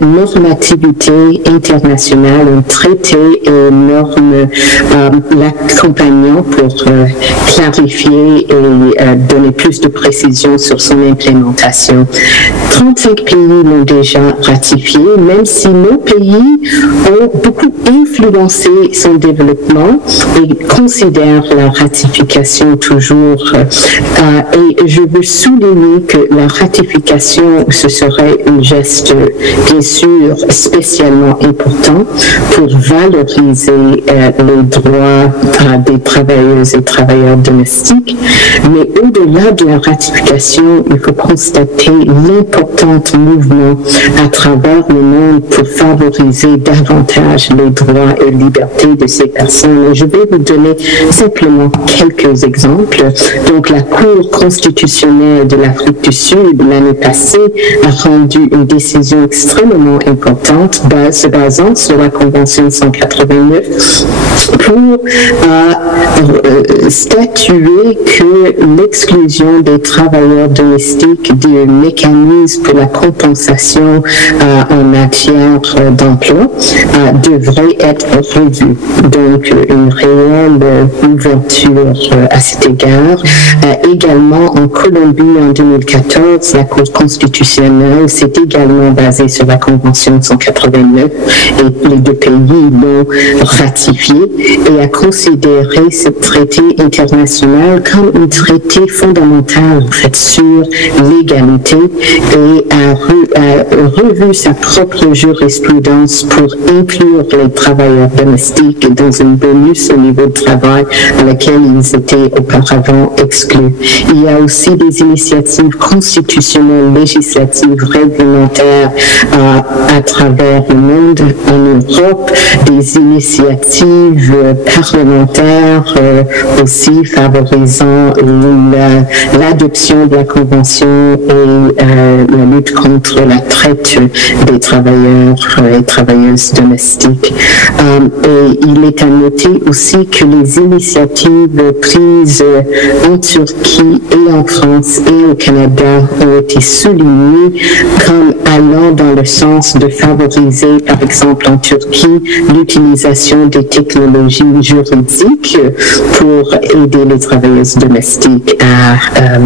une normativité internationale, un traité et normes l'accompagnant pour clarifier et donner plus de précision sur son implémentation. 35 pays l'ont déjà ratifié, même si nos pays ont beaucoup influencé son développement et considèrent la ratification toujours. Et je veux souligner que la ratification, ce serait un geste, bien sûr, spécialement important pour valoriser les droits des travailleuses et travailleurs domestiques. Mais au-delà de la ratification, il faut constater l'important mouvement à travers le monde pour favoriser davantage les droits et libertés de ces personnes. Et je vais vous donner simplement quelques exemples. Donc, la Cour constitutionnelle de l'Afrique du Sud, l'année passée, a rendu une décision extrêmement importante, se basant sur la Convention 189, pour statuer que l'exclusion des travailleurs domestiques du mécanisme pour la compensation en matière d'emploi devrait être revue. Donc, une réelle ouverture à cet égard. Également, en Colombie, en 2014, la Cour constitutionnelle s'est également basée sur la Convention 189 et les deux pays l'ont ratifié et a considéré ce traité international comme un traité fondamental en fait, sur l'égalité et a revu sa propre jurisprudence pour inclure les travailleurs domestiques dans un bonus au niveau de travail à laquelle ils étaient auparavant exclus. Il y a aussi des initiatives constitutionnelles, législatives, réglementaires à travers le monde, en Europe, des initiatives parlementaires aussi favorisant l'adoption de la Convention et la lutte contre la traite des travailleurs et travailleuses domestiques. Et il est à noter aussi que les initiatives prises en Turquie et en France et au Canada ont été soulignées comme allant dans le sens de favoriser, par exemple en Turquie, l'utilisation des technologies juridiques pour aider les travailleuses domestiques à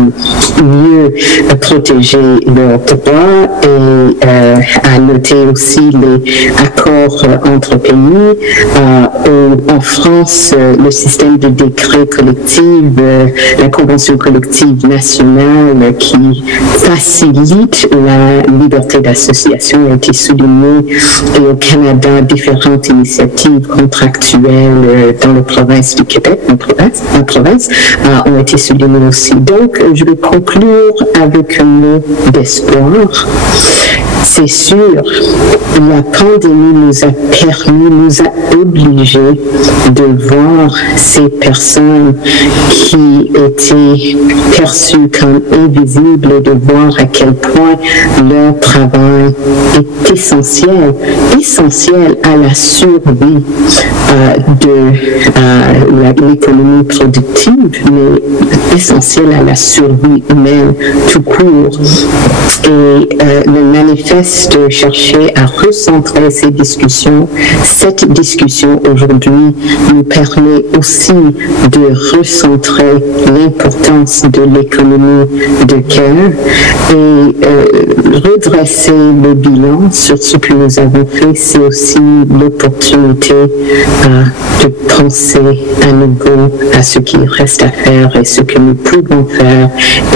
mieux protéger leurs droits et à noter aussi les accords entre pays. En France, le système de décret collectif, la convention collective nationale qui facilite la liberté d'association a été soulignée et au Canada, différentes initiatives contractuelles dans la province du Québec, la province ont été soulignées aussi. Donc, je vais conclure avec un mot d'espoir. C'est sûr, la pandémie nous a obligés de voir ces personnes qui étaient perçues comme invisibles, de voir à quel point leur travail est essentiel à la survie de l'économie productive, mais essentiel à la survie humaine tout court. Et le manifeste cherchait à recentrer ces discussions. Cette discussion aujourd'hui nous permet aussi de recentrer l'importance de l'économie de care et redresser le bilan sur ce que nous avons fait. C'est aussi l'opportunité de penser à nouveau à ce qu'il reste à faire et ce que nous pouvons faire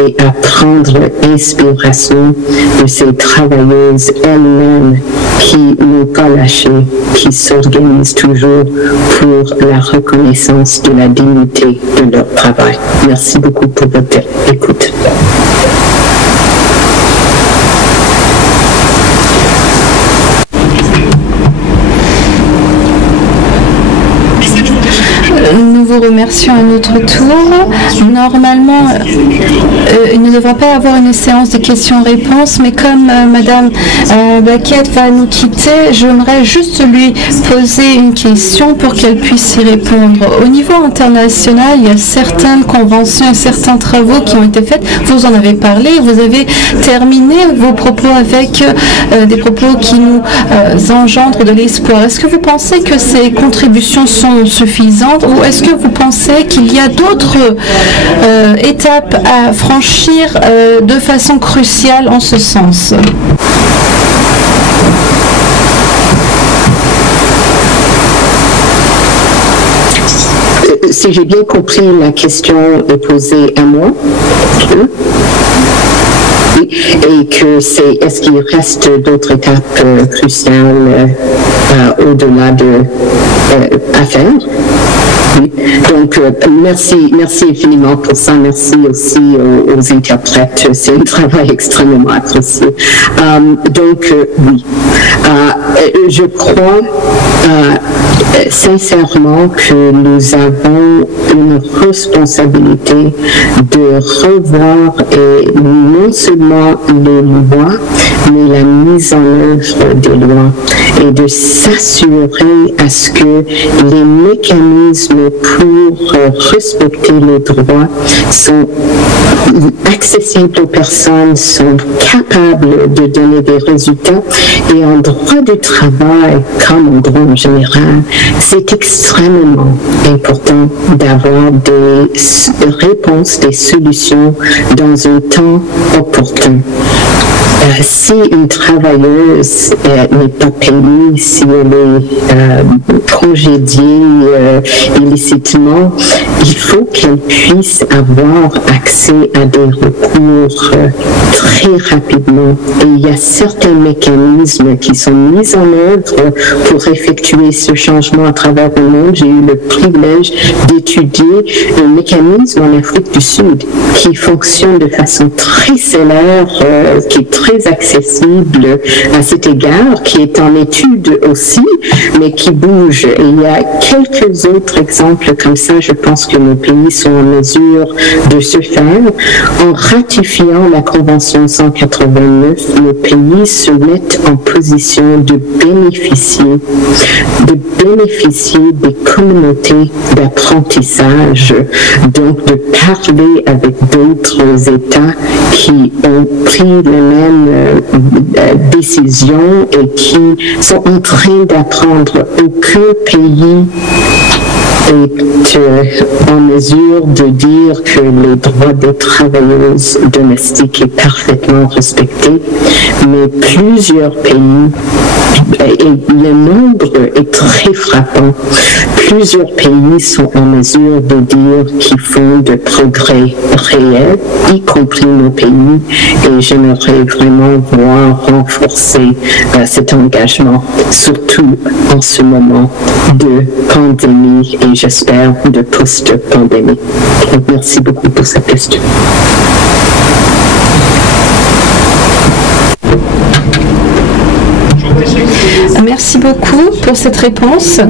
et à prendre inspiration de ces travailleuses elles-mêmes qui n'ont pas lâché, qui s'organisent toujours pour la reconnaissance de la dignité de leur travail. Merci beaucoup pour votre écoute. Nous vous remercions à notre tour. Normalement, il ne devrait pas avoir une séance de questions-réponses, mais comme Madame Baquette va nous quitter, j'aimerais juste lui poser une question pour qu'elle puisse y répondre. Au niveau international, il y a certaines conventions et certains travaux qui ont été faits. Vous en avez parlé, vous avez terminé vos propos avec des propos qui nous engendrent de l'espoir. Est-ce que vous pensez que ces contributions sont suffisantes ou est-ce que vous pensez qu'il y a d'autres étapes à franchir de façon cruciale en ce sens? Si j'ai bien compris, la question est posée à moi. Et que est-ce qu'il reste d'autres étapes cruciales au-delà à faire? Oui. Donc, merci infiniment pour ça. Merci aussi aux interprètes. C'est un travail extrêmement apprécié. Donc, oui. Je crois sincèrement que nous avons une responsabilité de revoir non seulement les lois, mais la mise en œuvre des lois et de s'assurer à ce que les mécanismes pour respecter les droits sont accessibles aux personnes, sont capables de donner des résultats. Et en droit du travail, comme en droit en général, c'est extrêmement important d'avoir des réponses, des solutions dans un temps opportun. Si une travailleuse n'est pas payée, si elle est congédiée illicitement, il faut qu'elle puisse avoir accès à des recours très rapidement. Et il y a certains mécanismes qui sont mis en œuvre pour effectuer ce changement à travers le monde. J'ai eu le privilège d'étudier un mécanisme en Afrique du Sud qui fonctionne de façon très célèbre, qui est très accessible à cet égard, qui est en étude aussi, mais qui bouge. Et il y a quelques autres exemples comme ça. Je pense que nos pays sont en mesure de se faire. En ratifiant la Convention 189, nos pays se mettent en position de bénéficier des communautés d'apprentissage, donc de parler avec d'autres États qui ont pris les mêmes décisions et qui sont en train d'apprendre. Aucun pays est en mesure de dire que les droits des travailleuses domestiques est parfaitement respecté, mais plusieurs pays, et le nombre est très frappant, plusieurs pays sont en mesure de dire qu'ils font de progrès réels, y compris nos pays, et j'aimerais vraiment voir renforcer cet engagement, surtout en ce moment de pandémie et j'espère de post-pandémie. Donc, merci beaucoup pour cette question. Merci beaucoup pour cette réponse.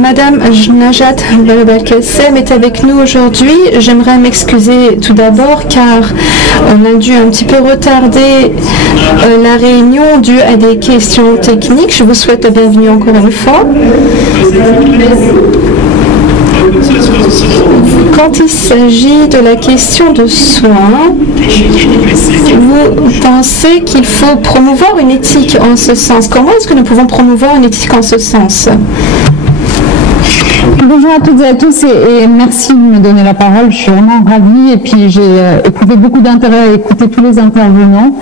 Madame Najat Vallaud-Belkacem est avec nous aujourd'hui. J'aimerais m'excuser tout d'abord car on a dû un petit peu retarder la réunion due à des questions techniques. Je vous souhaite la bienvenue encore une fois. Quand il s'agit de la question de soins, vous pensez qu'il faut promouvoir une éthique en ce sens? Comment est-ce que nous pouvons promouvoir une éthique en ce sens? Bonjour à toutes et à tous et merci de me donner la parole. Je suis vraiment ravie et puis j'ai éprouvé beaucoup d'intérêt à écouter tous les intervenants.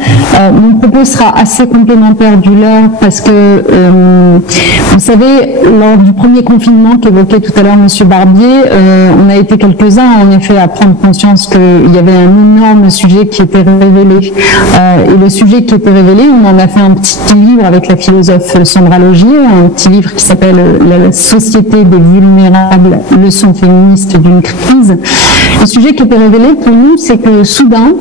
Mon propos sera assez complémentaire du leur parce que vous savez, lors du premier confinement qu'évoquait tout à l'heure M. Barbier, on a été quelques-uns en effet à prendre conscience qu'il y avait un énorme sujet qui était révélé. Et le sujet qui était révélé, on en a fait un petit livre avec la philosophe Sandra Logier, un petit livre qui s'appelle La société des vulnérables vulnérables, leçon féministe d'une crise. Le sujet qui était révélé pour nous, c'est que soudain,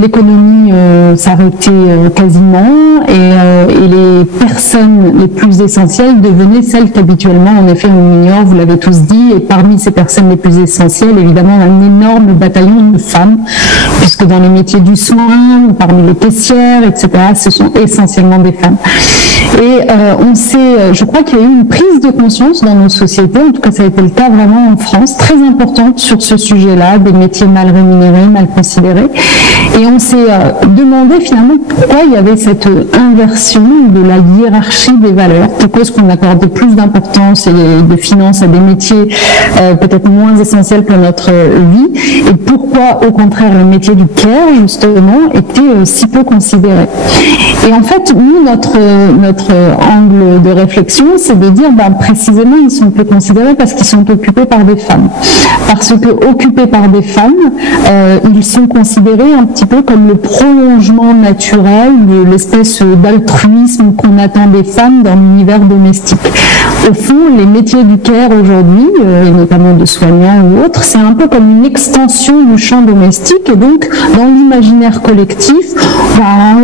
l'économie s'arrêtait quasiment et les personnes les plus essentielles devenaient celles qu'habituellement, en effet, on ignore, vous l'avez tous dit, et parmi ces personnes les plus essentielles, évidemment, un énorme bataillon de femmes, puisque dans les métiers du soin, parmi les caissières, etc., ce sont essentiellement des femmes. Et je crois qu'il y a eu une prise de conscience dans nos sociétés, en tout cas ça a été le cas vraiment en France, très importante sur ce sujet-là, des métiers mal rémunérés, mal considérés. Et on s'est demandé finalement pourquoi il y avait cette inversion de la hiérarchie des valeurs, pourquoi est-ce qu'on accordait plus d'importance et de finances à des métiers peut-être moins essentiels pour notre vie, et pourquoi au contraire le métier du care justement était si peu considéré. Et en fait, nous, notre angle de réflexion, c'est de dire précisément ils sont peu considérés parce qu'ils sont occupés par des femmes. Parce que occupés par des femmes, ils sont considérés un petit peu comme le prolongement naturel de l'espèce d'altruisme qu'on attend des femmes dans l'univers domestique. Au fond, les métiers du care aujourd'hui, et notamment de soignants ou autres, c'est un peu comme une extension du champ domestique, et donc dans l'imaginaire collectif,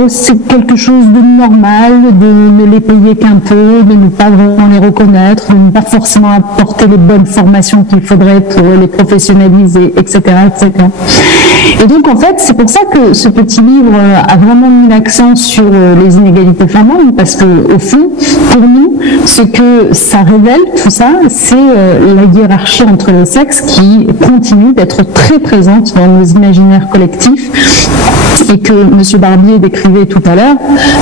c'est quelque chose de normal, de ne les payer qu'un peu, de ne pas vraiment les reconnaître, de ne pas forcément apporter les bonnes formations qu'il faudrait pour les professionnaliser, etc., etc. Et donc en fait, c'est pour ça que ce petit livre a vraiment mis l'accent sur les inégalités femmes-hommes, parce que au fond, pour nous, ce que ça révèle, tout ça, c'est la hiérarchie entre les sexes qui continue d'être très présente dans nos imaginaires collectifs, et que M. Barbier décrivait tout à l'heure,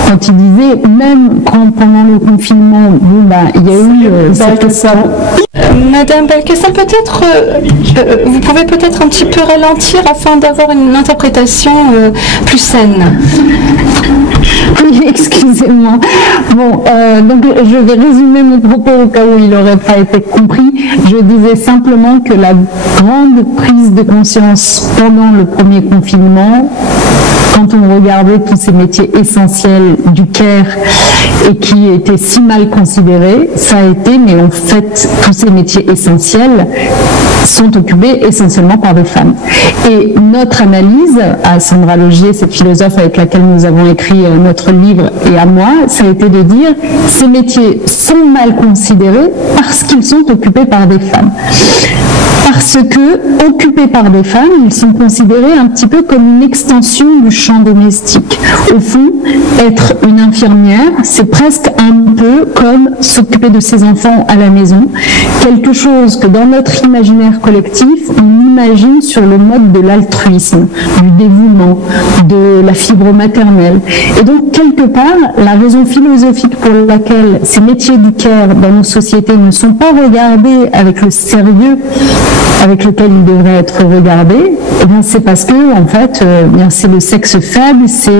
quand il disait, même quand pendant le confinement, il y a eu cette question. Madame Belkacem, peut-être, vous pouvez peut-être un petit peu ralentir afin d'avoir une interprétation plus saine. Oui, excusez-moi. Bon, donc je vais résumer mon propos au cas où il n'aurait pas été compris. Je disais simplement que la grande prise de conscience pendant le premier confinement, quand on regardait tous ces métiers essentiels du care et qui étaient si mal considérés, ça a été, mais en fait, tous ces métiers essentiels sont occupés essentiellement par des femmes. Et notre analyse, à Sandra Logier, cette philosophe avec laquelle nous avons écrit notre livre, et à moi, ça a été de dire ces métiers sont mal considérés parce qu'ils sont occupés par des femmes. Parce que, occupés par des femmes, ils sont considérés un petit peu comme une extension du champ domestique. Au fond, être une infirmière, c'est presque un peu comme s'occuper de ses enfants à la maison. Quelque chose que dans notre imaginaire collectif, on imagine sur le mode de l'altruisme, du dévouement, de la fibre maternelle. Et donc, quelque part, la raison philosophique pour laquelle ces métiers du care dans nos sociétés ne sont pas regardés avec le sérieux avec lequel ils devraient être regardés, eh bien c'est parce que en fait, c'est le sexe faible, c'est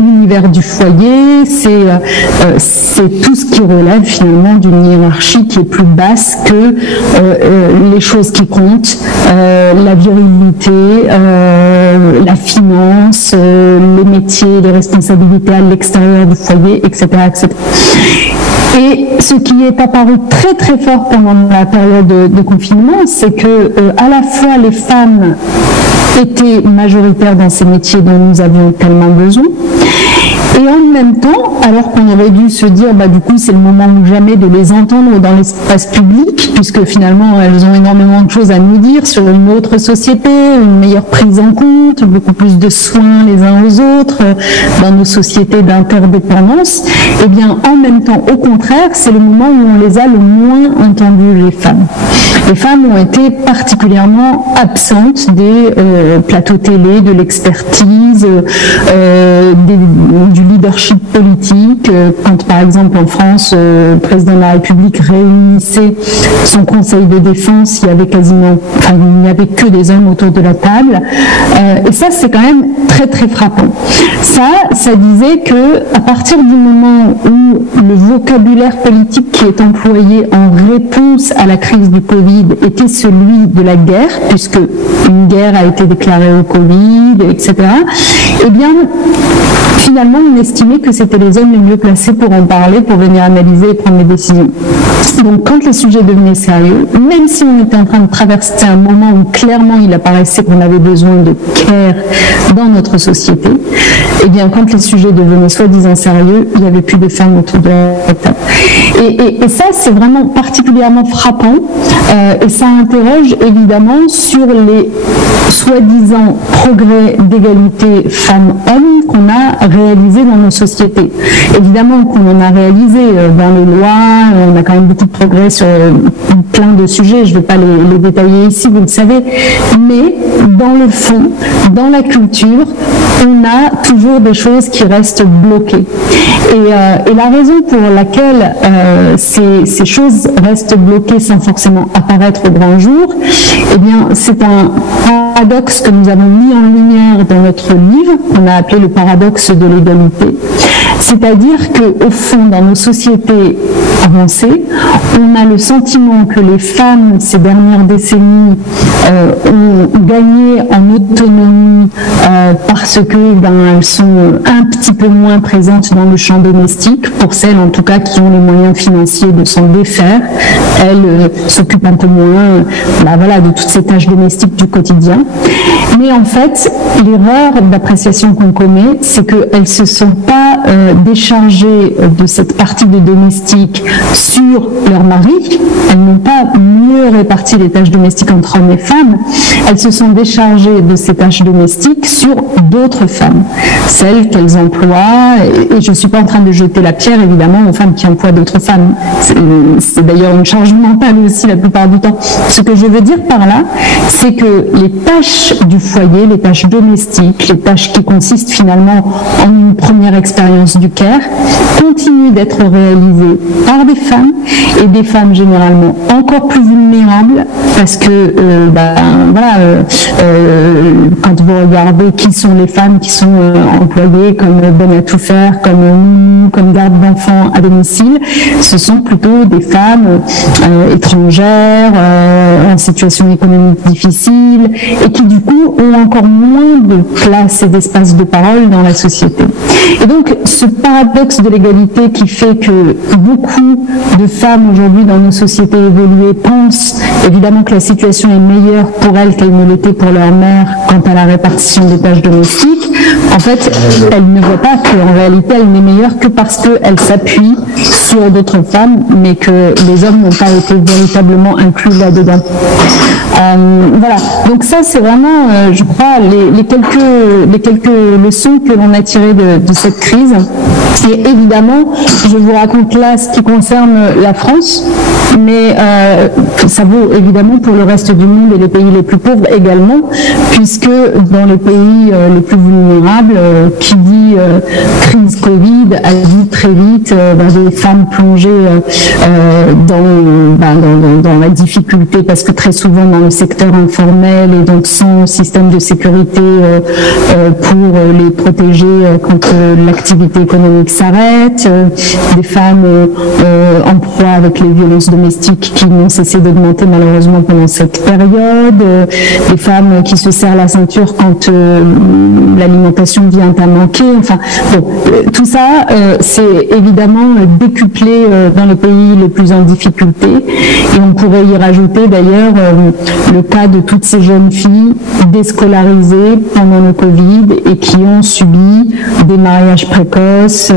l'univers du foyer, c'est tout ce qui relève finalement d'une hiérarchie qui est plus basse que les choses qui comptent, la virilité, la finance, les métiers, les responsabilités à l'extérieur du foyer, etc., etc. Et ce qui est apparu très très fort pendant la période de confinement, c'est que à la fois les femmes étaient majoritaires dans ces métiers dont nous avions tellement besoin, et en même temps, alors qu'on aurait dû se dire, du coup, c'est le moment ou jamais de les entendre dans l'espace public, puisque finalement, elles ont énormément de choses à nous dire sur une autre société, une meilleure prise en compte, beaucoup plus de soins les uns aux autres, dans nos sociétés d'interdépendance. Eh bien, en même temps, au contraire, c'est le moment où on les a le moins entendues, les femmes. Les femmes ont été particulièrement absentes des plateaux télé, de l'expertise, du leadership politique. Quand par exemple en France, le président de la République réunissait son conseil de défense, il n'y avait que des hommes autour de la table. Et ça, c'est quand même très très frappant. Ça disait que à partir du moment où le vocabulaire politique qui est employé en réponse à la crise du Covid était celui de la guerre, puisque une guerre a été déclarée au Covid, etc., eh bien, finalement, on estimait que c'était les hommes les mieux placés pour en parler, pour venir analyser et prendre des décisions. Donc, quand les sujets devenaient sérieux, même si on était en train de traverser un moment où clairement il apparaissait qu'on avait besoin de care dans notre société, eh bien, quand les sujets devenaient soi-disant sérieux, il n'y avait plus de femmes autour de la table. Et ça, c'est vraiment particulièrement frappant, et ça interroge évidemment sur les soi-disant progrès d'égalité femmes-hommes qu'on a réalisés dans nos sociétés. Évidemment qu'on en a réalisé dans les lois, on a quand même beaucoup de progrès sur plein de sujets, je ne vais pas les détailler ici, vous le savez, mais dans le fond, dans la culture, on a toujours des choses qui restent bloquées. Et la raison pour laquelle ces choses restent bloquées sans forcément apparaître au grand jour, eh bien, c'est un paradoxe que nous avons mis en lumière dans notre livre, qu'on a appelé le paradoxe de l'égalité. C'est-à-dire qu'au fond, dans nos sociétés avancées, on a le sentiment que les femmes, ces dernières décennies, ont gagné en autonomie parce que elles sont un petit peu moins présentes dans le champ domestique, pour celles en tout cas qui ont les moyens financiers de s'en défaire. Elles s'occupent un peu moins de toutes ces tâches domestiques du quotidien. Mais en fait, l'erreur d'appréciation qu'on commet, c'est qu'elles ne se sont pas déchargées de cette partie de domestique sur leur mari. Elles n'ont pas mieux réparti les tâches domestiques entre hommes et femmes. Elles se sont déchargées de ces tâches domestiques sur d'autres femmes, celles qu'elles emploient. Et je ne suis pas en train de jeter la pierre, évidemment, aux femmes qui emploient d'autres femmes. C'est d'ailleurs une charge mentale aussi la plupart du temps. Ce que je veux dire par là, c'est que les tâches du foyer, les tâches domestiques, les tâches qui consistent finalement en une première expérience du care, continuent d'être réalisées par des femmes, et des femmes généralement encore plus vulnérables, parce que quand vous regardez qui sont les femmes qui sont employées comme bonne à tout faire, comme garde d'enfants à domicile, ce sont plutôt des femmes étrangères, en situation économique difficile, et qui du coup ont encore moins de place et d'espace de parole dans la société. Et donc ce paradoxe de l'égalité qui fait que beaucoup de femmes aujourd'hui dans nos sociétés évoluées pensent évidemment que la situation est meilleure pour elles qu'elle ne l'était pour leur mère quant à la répartition des tâches domestiques, en fait elles ne voient pas qu'en réalité elle n'est meilleure que parce qu'elle s'appuie sur d'autres femmes, mais que les hommes n'ont pas été véritablement inclus là-dedans. Voilà, donc ça c'est vraiment, je crois, les quelques leçons que l'on a tirées de cette crise. Et évidemment, je vous raconte là ce qui concerne la France, mais ça vaut évidemment pour le reste du monde et les pays les plus pauvres également, puisque dans les pays les plus vulnérables, qui dit crise Covid, a dit très vite des femmes plongées dans la difficulté, parce que très souvent dans le secteur informel et donc sans système de sécurité pour les protéger quand l'activité économique s'arrête, des femmes en proie avec les violences domestiques qui n'ont cessé d'augmenter malheureusement pendant cette période, des femmes qui se serrent la ceinture quand l'alimentation vient à manquer, enfin bon, tout ça c'est évidemment décuplé dans les pays les plus en difficulté, et on pourrait y rajouter d'ailleurs le cas de toutes ces jeunes filles déscolarisées pendant le Covid et qui ont subi des mariages précoces,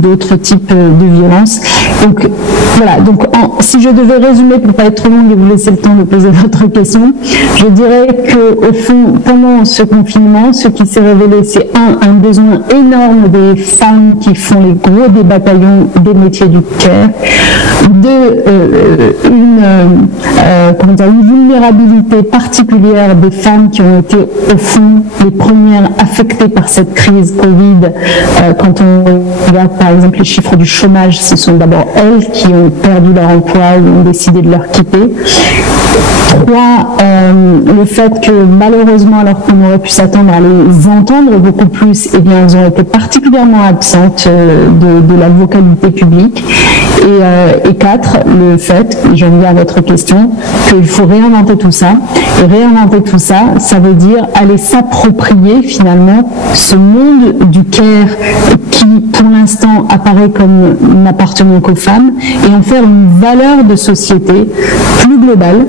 d'autres types de violences. Donc voilà, donc si je devais résumer pour ne pas être trop longue et vous laisser le temps de poser votre question, je dirais qu'au fond, pendant ce confinement, ce qui s'est révélé, c'est un besoin énorme des femmes qui font les gros des bataillons des métiers du care, une vulnérabilité particulière des femmes qui ont été au fond les premières affectées par cette crise Covid. Quand on regarde par exemple les chiffres du chômage, ce sont d'abord elles qui ont perdu leur emploi ou ont décidé de leur quitter. 3, le fait que malheureusement, alors qu'on aurait pu s'attendre à les entendre beaucoup plus, eh bien, elles ont été particulièrement absentes de la vocalité publique. Et 4, le fait, je viens à votre question, qu'il faut réinventer tout ça. Et réinventer tout ça, ça veut dire aller s'approprier finalement ce monde du care qui, pour l'instant, apparaît comme n'appartenant qu'aux femmes et en faire une valeur de société plus globale,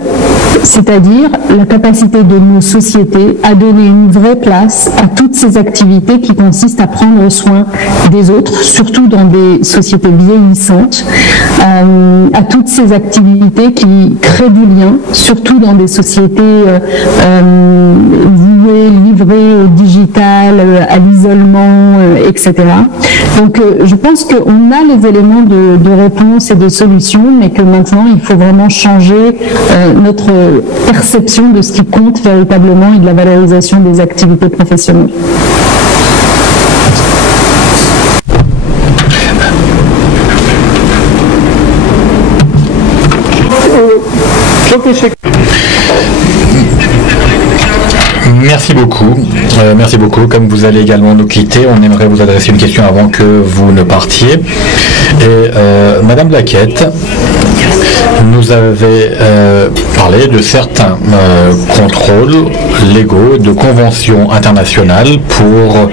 c'est-à-dire la capacité de nos sociétés à donner une vraie place à toutes ces activités qui consistent à prendre soin des autres, surtout dans des sociétés vieillissantes, à toutes ces activités qui créent du lien, surtout dans des sociétés vouées, livrées au digital, à l'isolement, etc. Donc je pense qu'on a les éléments de réponse et de solution, mais que maintenant il faut vraiment changer notre perception de ce qui compte véritablement et de la valorisation des activités professionnelles. Merci beaucoup. Merci beaucoup. Comme vous allez également nous quitter, on aimerait vous adresser une question avant que vous ne partiez. Et Madame Blaquette, nous avez parlé de certains contrôles légaux, de conventions internationales pour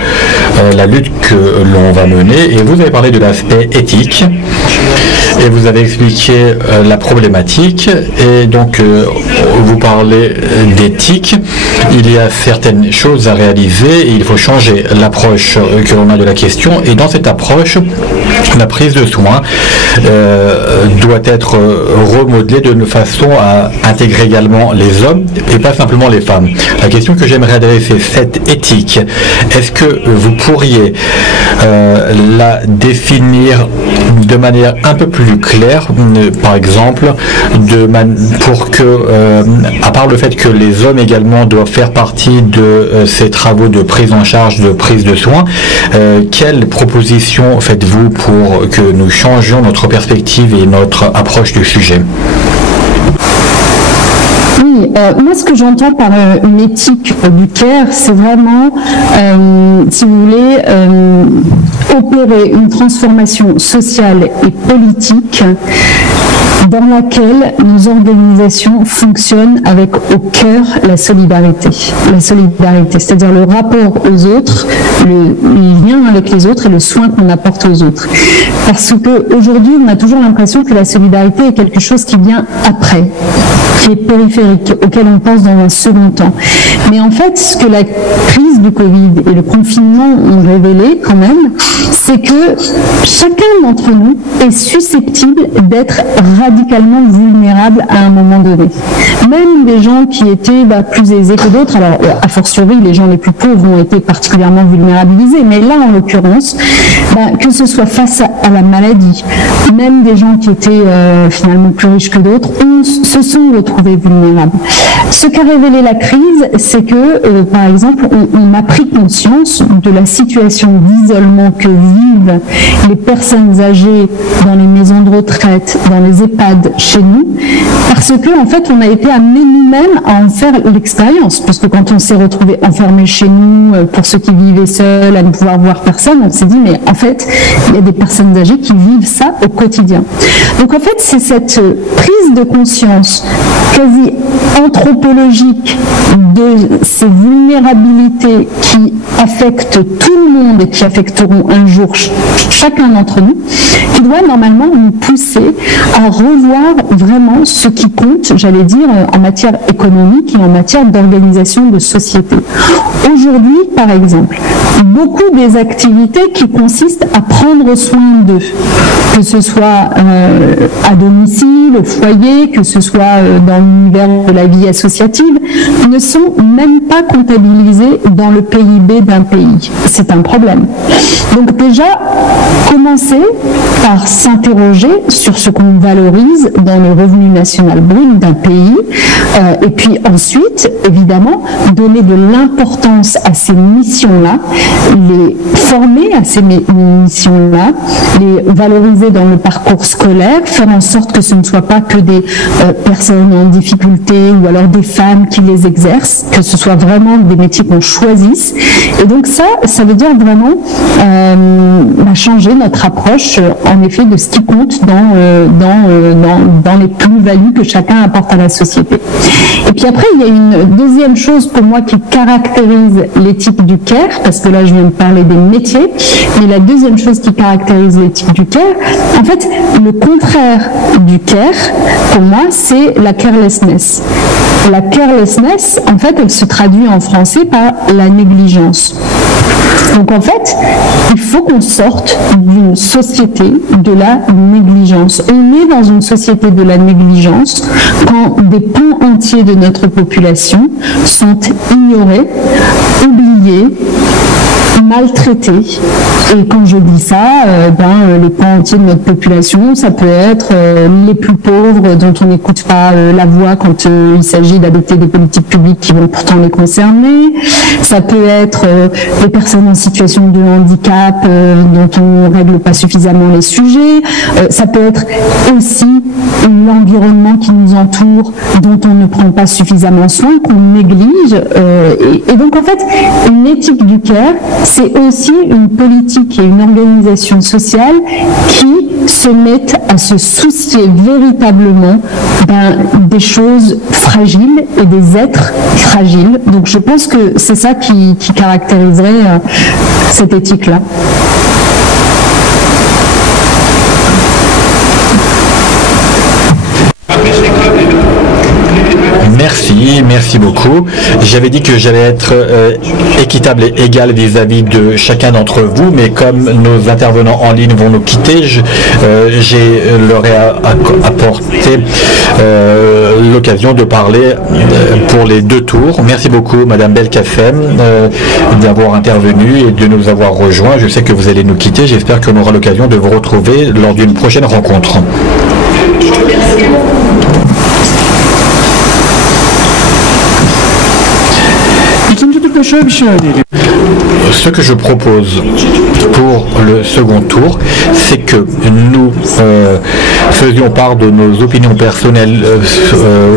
la lutte que l'on va mener. Et vous avez parlé de l'aspect éthique. Et vous avez expliqué la problématique. Et donc, vous parlez d'éthique. Il y a certaines choses à réaliser et il faut changer l'approche que l'on a de la question. Et dans cette approche, la prise de soins doit être remodelée de façon à intégrer également les hommes et pas simplement les femmes. La question que j'aimerais adresser, cette éthique, est-ce que vous pourriez la définir de manière un peu plus claire, par exemple, pour que, à part le fait que les hommes également doivent faire partie de ces travaux de prise en charge, de prise de soins, quelles propositions faites-vous pour que nous changions notre perspective et notre approche du sujet? Oui, moi ce que j'entends par une éthique du care, c'est vraiment, si vous voulez, opérer une transformation sociale et politique dans laquelle nos organisations fonctionnent avec au cœur la solidarité. La solidarité, c'est-à-dire le rapport aux autres, le lien avec les autres et le soin qu'on apporte aux autres. Parce qu'aujourd'hui, on a toujours l'impression que la solidarité est quelque chose qui vient après, qui est périphérique, auquel on pense dans un second temps. Mais en fait, ce que la crise du Covid et le confinement ont révélé quand même, c'est que chacun d'entre nous est susceptible d'être radicalement vulnérable à un moment donné. Même des gens qui étaient plus aisés que d'autres, alors a fortiori les gens les plus pauvres ont été particulièrement vulnérabilisés, mais là en l'occurrence, que ce soit face à la maladie, même des gens qui étaient finalement plus riches que d'autres, se sont retrouvés vulnérables. Ce qu'a révélé la crise, c'est que, par exemple, on a pris conscience de la situation d'isolement que vivent les personnes âgées dans les maisons de retraite, dans les EHPAD chez nous, parce que en fait, on a été amenés nous-mêmes à en faire l'expérience, parce que quand on s'est retrouvé enfermé chez nous, pour ceux qui vivaient seuls, à ne pouvoir voir personne, on s'est dit, mais en fait, il y a des personnes âgées qui vivent ça au quotidien. Donc en fait, c'est cette prise de conscience quasi anthropologique de ces vulnérabilités qui affectent tout le monde et qui affecteront un jour chacun d'entre nous, qui doit normalement nous pousser à revoir vraiment ce qui compte, j'allais dire, en matière économique et en matière d'organisation de société. Aujourd'hui, par exemple, beaucoup des activités qui consistent à prendre soin d'eux, que ce soit à domicile, au foyer, que ce soit dans l'univers de la vie associative, ne sont même pas comptabilisées dans le PIB d'un pays. C'est un problème. Donc déjà, commencer par s'interroger sur ce qu'on valorise dans le revenu national brut d'un pays, et puis ensuite, évidemment, donner de l'importance à ces missions-là, les former à ces missions-là, les valoriser dans le parcours scolaire, faire en sorte que ce ne soit pas que des personnes en difficulté ou alors des femmes qui les exercent, que ce soit vraiment des métiers qu'on choisisse. Et donc ça veut dire vraiment changer notre approche, en effet, de ce qui compte dans les plus-values que chacun apporte à la société. Et puis après, il y a une deuxième chose pour moi qui caractérise l'éthique du care, parce que là, je viens de parler des métiers, mais la deuxième chose qui caractérise l'éthique du care, en fait, le contraire du care, pour moi, c'est la carelessness. La carelessness, en fait, elle se traduit en français par la négligence. Donc en fait, il faut qu'on sorte d'une société de la négligence. On est dans une société de la négligence quand des pans entiers de notre population sont ignorés, oubliés, maltraités. Et quand je dis ça, les pans entiers de notre population, ça peut être les plus pauvres dont on n'écoute pas la voix quand il s'agit d'adopter des politiques publiques qui vont pourtant les concerner. Ça peut être les personnes en situation de handicap dont on ne règle pas suffisamment les sujets. Ça peut être aussi l'environnement qui nous entoure dont on ne prend pas suffisamment soin, qu'on néglige. Et donc en fait, une éthique du care, c'est aussi une politique et une organisation sociale qui se mettent à se soucier véritablement des choses fragiles et des êtres fragiles. Donc je pense que c'est ça qui caractériserait cette éthique-là. Merci beaucoup. J'avais dit que j'allais être équitable et égal vis-à-vis de chacun d'entre vous, mais comme nos intervenants en ligne vont nous quitter, leur ai apporté l'occasion de parler pour les deux tours. Merci beaucoup, Madame Belkacem, d'avoir intervenu et de nous avoir rejoints. Je sais que vous allez nous quitter. J'espère qu'on aura l'occasion de vous retrouver lors d'une prochaine rencontre. Ce que je propose pour le second tour, c'est que nous faisions part de nos opinions personnelles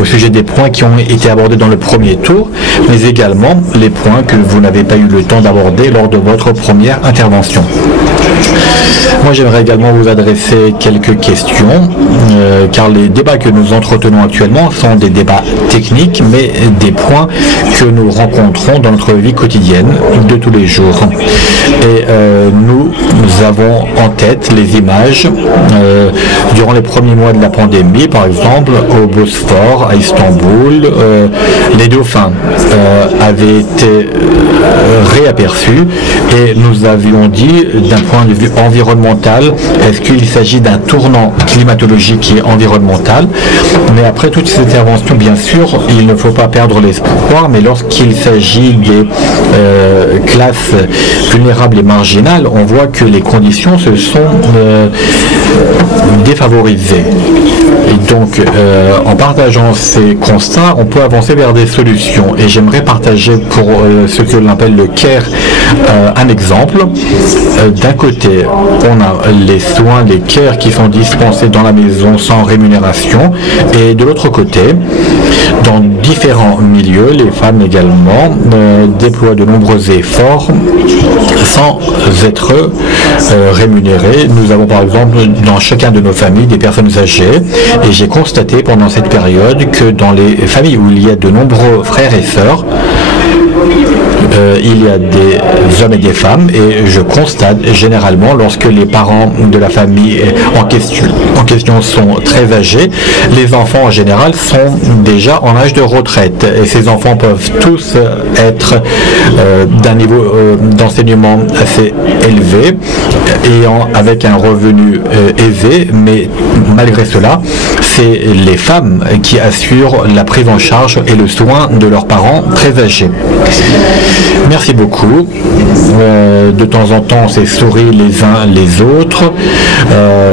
au sujet des points qui ont été abordés dans le premier tour, mais également les points que vous n'avez pas eu le temps d'aborder lors de votre première intervention. Moi, j'aimerais également vous adresser quelques questions, car les débats que nous entretenons actuellement sont des débats techniques, mais des points que nous rencontrons dans notre vie quotidienne de tous les jours. Et nous avons en tête les images durant les premiers mois de la pandémie, par exemple au Bosphore, à Istanbul, les dauphins avaient été réaperçus et nous avions dit d'un point de vue environnemental, est-ce qu'il s'agit d'un tournant climatologique et environnemental? Mais après toutes ces interventions, bien sûr, il ne faut pas perdre l'espoir, mais lorsqu'il s'agit des classes vulnérables et marginales, on voit que les conditions se sont défavorisées. Et donc, en partageant ces constats, on peut avancer vers des solutions. Et j'aimerais partager pour ce que l'on appelle le care un exemple. D'un côté, on a les soins, les care qui sont dispensés dans la maison sans rémunération. Et de l'autre côté, dans différents milieux, les femmes également déploient de nombreux efforts sans être rémunérées. Nous avons par exemple dans chacun de nos familles des personnes âgées et j'ai constaté pendant cette période que dans les familles où il y a de nombreux frères et sœurs, il y a des hommes et des femmes et je constate généralement lorsque les parents de la famille en question sont très âgés, les enfants en général sont déjà en âge de retraite et ces enfants peuvent tous être d'un niveau d'enseignement assez élevé et avec un revenu aisé, mais malgré cela, c'est les femmes qui assurent la prise en charge et le soin de leurs parents très âgés. Merci beaucoup. De temps en temps, on s'est souri les uns les autres.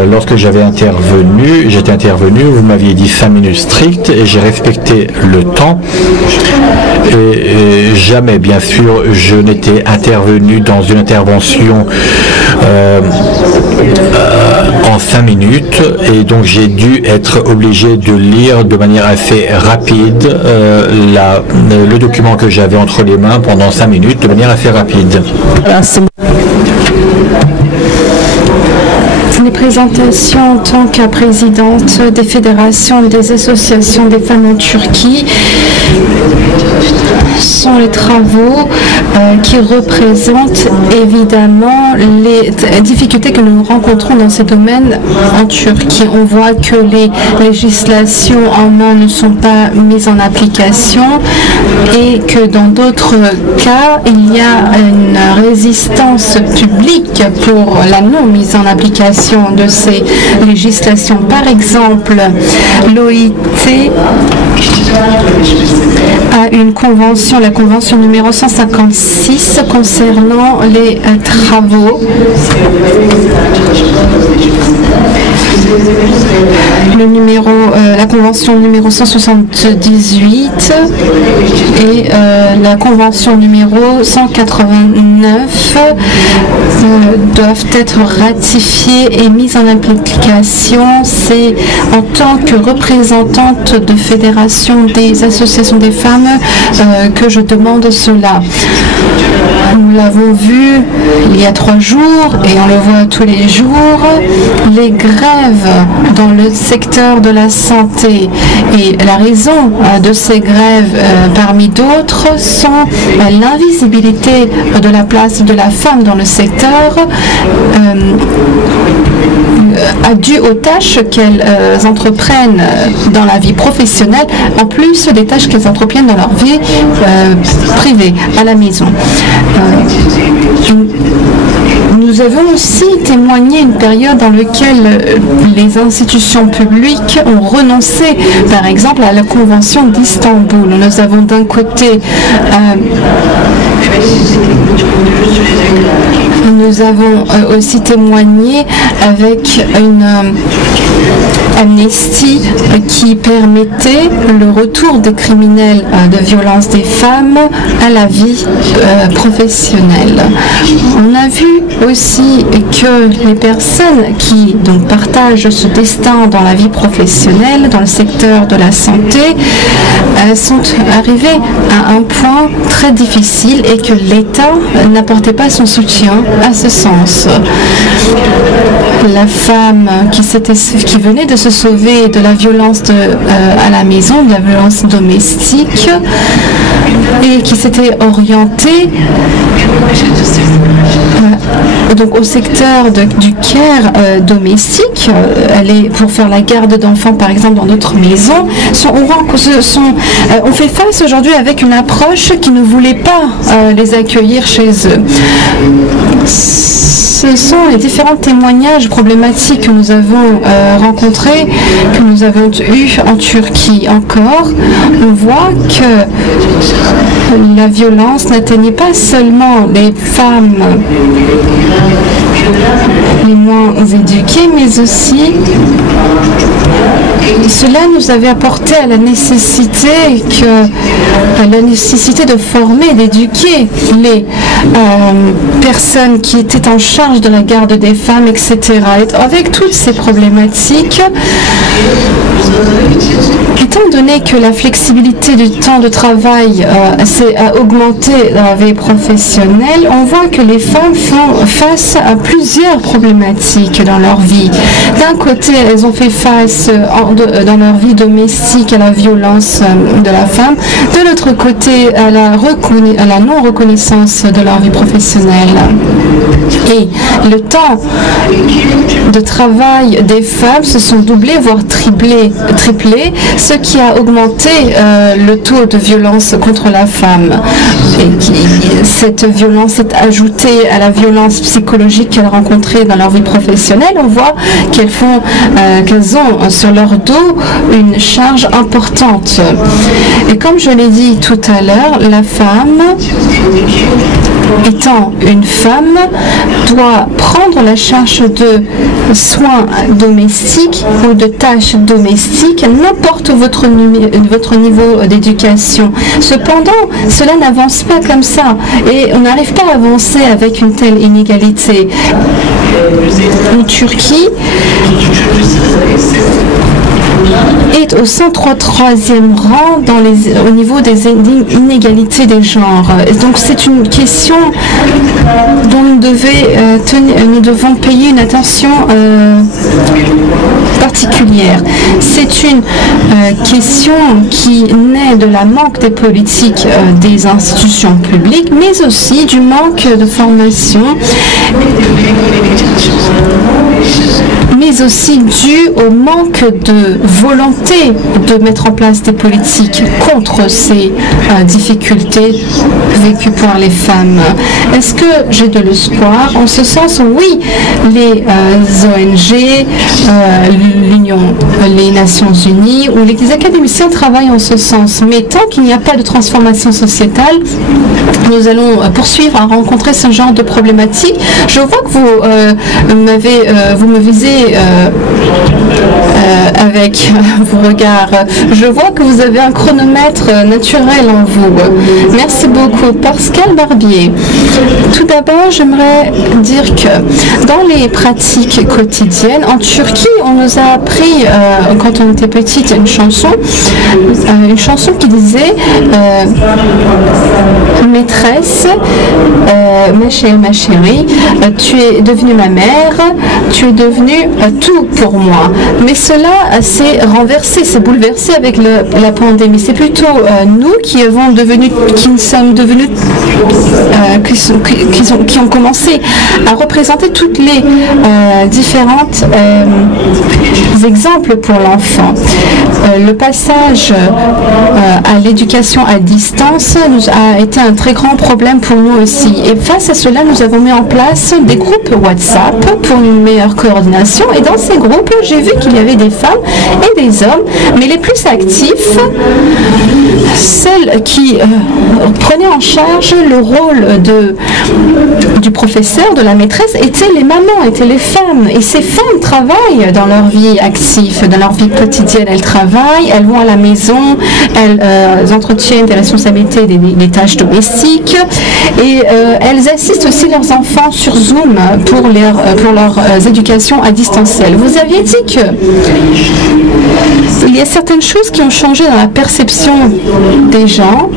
Lorsque j'étais intervenu, vous m'aviez dit 5 minutes strictes et j'ai respecté le temps. Et jamais, bien sûr, je n'étais intervenu dans une intervention en 5 minutes et donc j'ai dû être obligé de lire de manière assez rapide le document que j'avais entre les mains pendant 5 minutes de manière assez rapide. Les présentations en tant que présidente des fédérations et des associations des femmes en Turquie sont les travaux qui représentent évidemment les difficultés que nous rencontrons dans ces domaines en Turquie. On voit que les législations en main ne sont pas mises en application et que dans d'autres cas, il y a une résistance publique pour la non mise en application de ces législations. Par exemple, l'OIT a une convention, la convention numéro 156 concernant les travaux. La convention numéro 178 et la convention numéro 189 doivent être ratifiées et mises en application. C'est en tant que représentante de fédération des associations des femmes que je demande cela. Nous l'avons vu il y a 3 jours et on le voit tous les jours, les grèves dans le secteur de la santé. Et la raison de ces grèves, parmi d'autres, sont l'invisibilité de la place de la femme dans le secteur, dû aux tâches qu'elles entreprennent dans la vie professionnelle, en plus des tâches qu'elles entreprennent dans leur vie privée, à la maison. Nous avons aussi témoigné une période dans laquelle les institutions publiques ont renoncé, par exemple, à la Convention d'Istanbul. Nous avons d'un côté nous avons aussi témoigné avec une amnistie qui permettait le retour des criminels de violence des femmes à la vie professionnelle. On a vu aussi que les personnes qui donc partagent ce destin dans la vie professionnelle, dans le secteur de la santé, sont arrivées à un point très difficile et que l'État n'apportait pas son soutien à ce sens. La femme qui venait de se sauver de la violence à la maison, de la violence domestique, et qui s'était orientée donc au secteur du care domestique, pour faire la garde d'enfants par exemple dans notre maison, on fait face aujourd'hui avec une approche qui ne voulait pas les accueillir chez eux. Ce sont les différents témoignages problématiques que nous avons rencontrés, que nous avons eus en Turquie encore. On voit que la violence n'atteignait pas seulement les femmes les moins éduquées, mais aussi cela nous avait apporté à la nécessité de former, d'éduquer les personnes qui étaient en charge de la garde des femmes, etc. Et avec toutes ces problématiques, étant donné que la flexibilité du temps de travail a augmenté dans la vie professionnelle, on voit que les femmes font face à plusieurs problématiques dans leur vie. D'un côté, elles ont fait face dans leur vie domestique à la violence de la femme, de l'autre côté à la non-reconnaissance de leur vie professionnelle. Et le temps de travail des femmes se sont doublés, voire triplés, ce qui a augmenté le taux de violence contre la femme. Et cette violence est ajoutée à la violence psychologique qu'elles rencontraient dans leur vie professionnelle. On voit qu'elles ont sur leur dos une charge importante. Et comme je l'ai dit tout à l'heure, la femme, étant une femme, doit prendre la charge de soins domestiques ou de tâches domestiques, n'importe votre niveau d'éducation. Cependant, cela n'avance pas comme ça et on n'arrive pas à avancer avec une telle inégalité. En Turquie, est au 103e rang au niveau des inégalités des genres. Donc c'est une question dont nous devons payer une attention particulière. C'est une question qui naît de la manque des politiques des institutions publiques, mais aussi du manque de formation, mais aussi dû au manque de volonté de mettre en place des politiques contre ces difficultés vécues par les femmes. Est-ce que j'ai de l'espoir? En ce sens, oui, les ONG, les Nations Unies ou les académiciens travaillent en ce sens. Mais tant qu'il n'y a pas de transformation sociétale, nous allons poursuivre à rencontrer ce genre de problématiques. Je vois que vous me visez avec vos regards. Je vois que vous avez un chronomètre naturel en vous. Merci beaucoup. Pascal Barbier. Tout d'abord, j'aimerais dire que dans les pratiques quotidiennes, en Turquie, on nous a appris, quand on était petite, une chanson qui disait maîtresse, ma chérie, tu es devenue ma mère, tu es devenue tout pour moi. Mais cela s'est renversé, s'est bouleversé avec la pandémie. C'est plutôt nous qui ont commencé à représenter toutes les différentes exemples pour l'enfant. Le passage à l'éducation à distance a été un très grand problème pour nous aussi. Et face à cela, nous avons mis en place des groupes WhatsApp pour une meilleure coordination. Et dans ces groupes, j'ai vu qu'il y avait des femmes et des hommes, mais les plus actifs, celles qui prenaient en charge le rôle du professeur, de la maîtresse, étaient les mamans, étaient les femmes. Et ces femmes travaillent dans leur vie active, dans leur vie quotidienne. Elles travaillent, elles vont à la maison, elles entretiennent des responsabilités, des tâches domestiques et elles assistent aussi leurs enfants sur Zoom pour leur éducation à distanciel. Vous aviez dit qu'il y a certaines choses qui ont changé dans la perception des gens,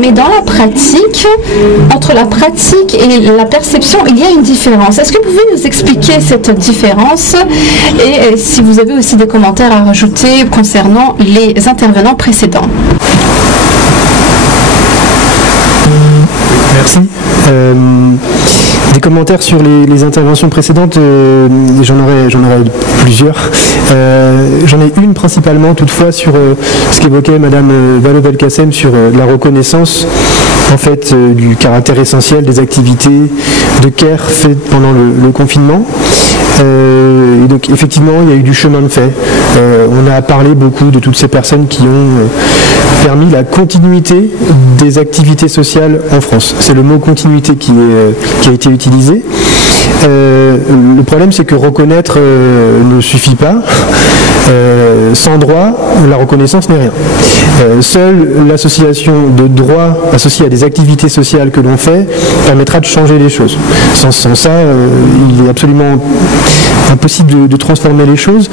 mais dans la pratique, entre la pratique et la perception, il y a une différence. Est-ce que vous pouvez nous expliquer cette différence et si vous avez aussi des commentaires à rajouter concernant les intervenants précédents? Merci. Des commentaires sur les interventions précédentes, j'en aurais plusieurs. J'en ai une principalement toutefois sur ce qu'évoquait Madame Vallaud-Belkacem sur la reconnaissance en fait du caractère essentiel des activités de care faites pendant le confinement. Et donc effectivement il y a eu du chemin de fait. On a parlé beaucoup de toutes ces personnes qui ont permis la continuité des activités sociales en France. C'est le mot continuité qui a été utilisé. Le problème c'est que reconnaître ne suffit pas. Sans droit, la reconnaissance n'est rien. Seule l'association de droits associés à des activités sociales que l'on fait permettra de changer les choses. Sans ça, il est absolument impossible de transformer les choses.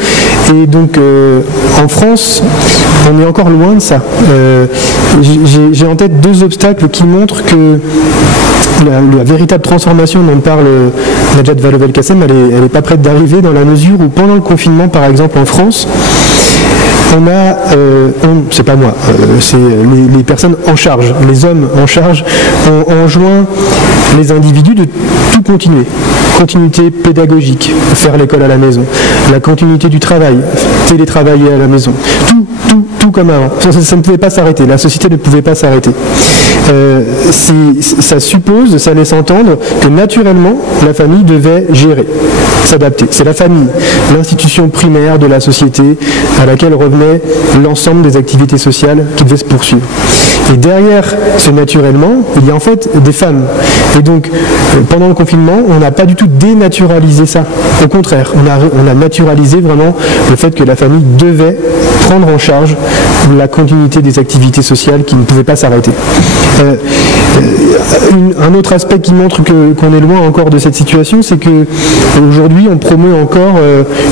Et donc, en France, on est encore loin de ça. J'ai en tête deux obstacles qui montrent que la véritable transformation dont parle Najat Vallaud-Belkacem, elle n'est pas prête d'arriver dans la mesure où pendant le confinement, par exemple en France, on a, c'est pas moi, c'est les personnes en charge, les hommes en charge, ont enjoint les individus de tout continuer. Continuité pédagogique, faire l'école à la maison, la continuité du travail, télétravailler à la maison, tout tout comme avant. Ça ne pouvait pas s'arrêter, la société ne pouvait pas s'arrêter. Ça laisse entendre que naturellement, la famille devait gérer, s'adapter. C'est la famille, l'institution primaire de la société à laquelle revenait l'ensemble des activités sociales qui devaient se poursuivre. Et derrière ce naturellement, il y a en fait des femmes. Et donc, pendant le confinement, on n'a pas du tout dénaturalisé ça. Au contraire, on a naturalisé vraiment le fait que la famille devait prendre en charge la continuité des activités sociales qui ne pouvaient pas s'arrêter. Un autre aspect qui montre qu'on est loin encore de cette situation, c'est qu'aujourd'hui, on promeut encore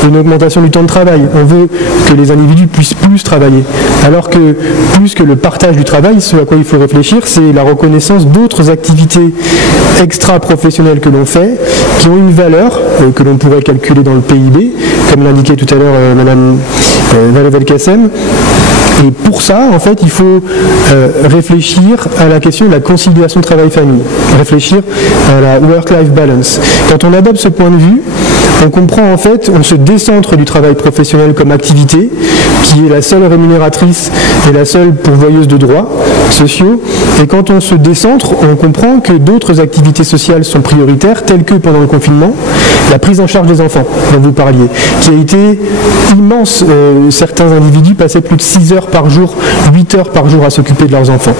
une augmentation du temps de travail. On veut que les individus puissent plus travailler. Alors que plus que le partage du travail, ce à quoi il faut réfléchir, c'est la reconnaissance d'autres activités extra-professionnelles que l'on fait, qui ont une valeur que l'on pourrait calculer dans le PIB, comme l'indiquait tout à l'heure Madame Valérie Belkacem. Et pour ça, en fait, il faut réfléchir à la question de la conciliation travail-famille, réfléchir à la work-life balance. Quand on adopte ce point de vue, on comprend en fait, on se décentre du travail professionnel comme activité, qui est la seule rémunératrice et la seule pourvoyeuse de droits sociaux. Et quand on se décentre, on comprend que d'autres activités sociales sont prioritaires, telles que pendant le confinement, la prise en charge des enfants, dont vous parliez, qui a été immense. Certains individus passaient plus de 6 heures par jour, 8 heures par jour à s'occuper de leurs enfants.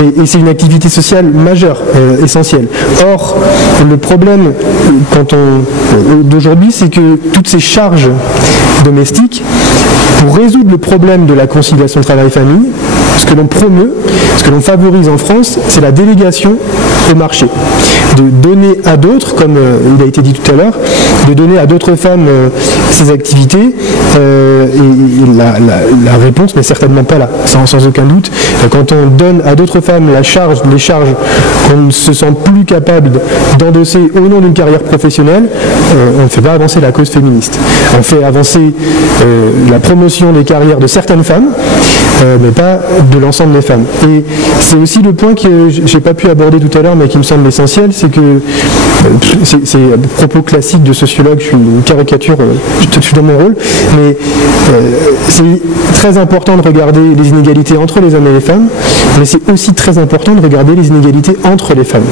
Et c'est une activité sociale majeure, essentielle. Or, le problème d'aujourd'hui, c'est que toutes ces charges domestiques, pour résoudre le problème de la conciliation travail-famille, ce que l'on promeut, ce que l'on favorise en France, c'est la délégation au marché. De donner à d'autres, comme il a été dit tout à l'heure, de donner à d'autres femmes ces activités, et la réponse n'est certainement pas là, sans aucun doute. Quand on donne à d'autres femmes les charges qu'on ne se sent plus capable d'endosser au nom d'une carrière professionnelle, on ne fait pas avancer la cause féministe. On fait avancer la promotion des carrières de certaines femmes, mais pas de l'ensemble des femmes. Et c'est aussi le point que je n'ai pas pu aborder tout à l'heure, mais qui me semble essentiel, c'est que, c'est un propos classique de sociologue, je suis une caricature, je suis dans mon rôle, mais c'est très important de regarder les inégalités entre les hommes et les femmes, mais c'est aussi très important de regarder les inégalités entre les femmes.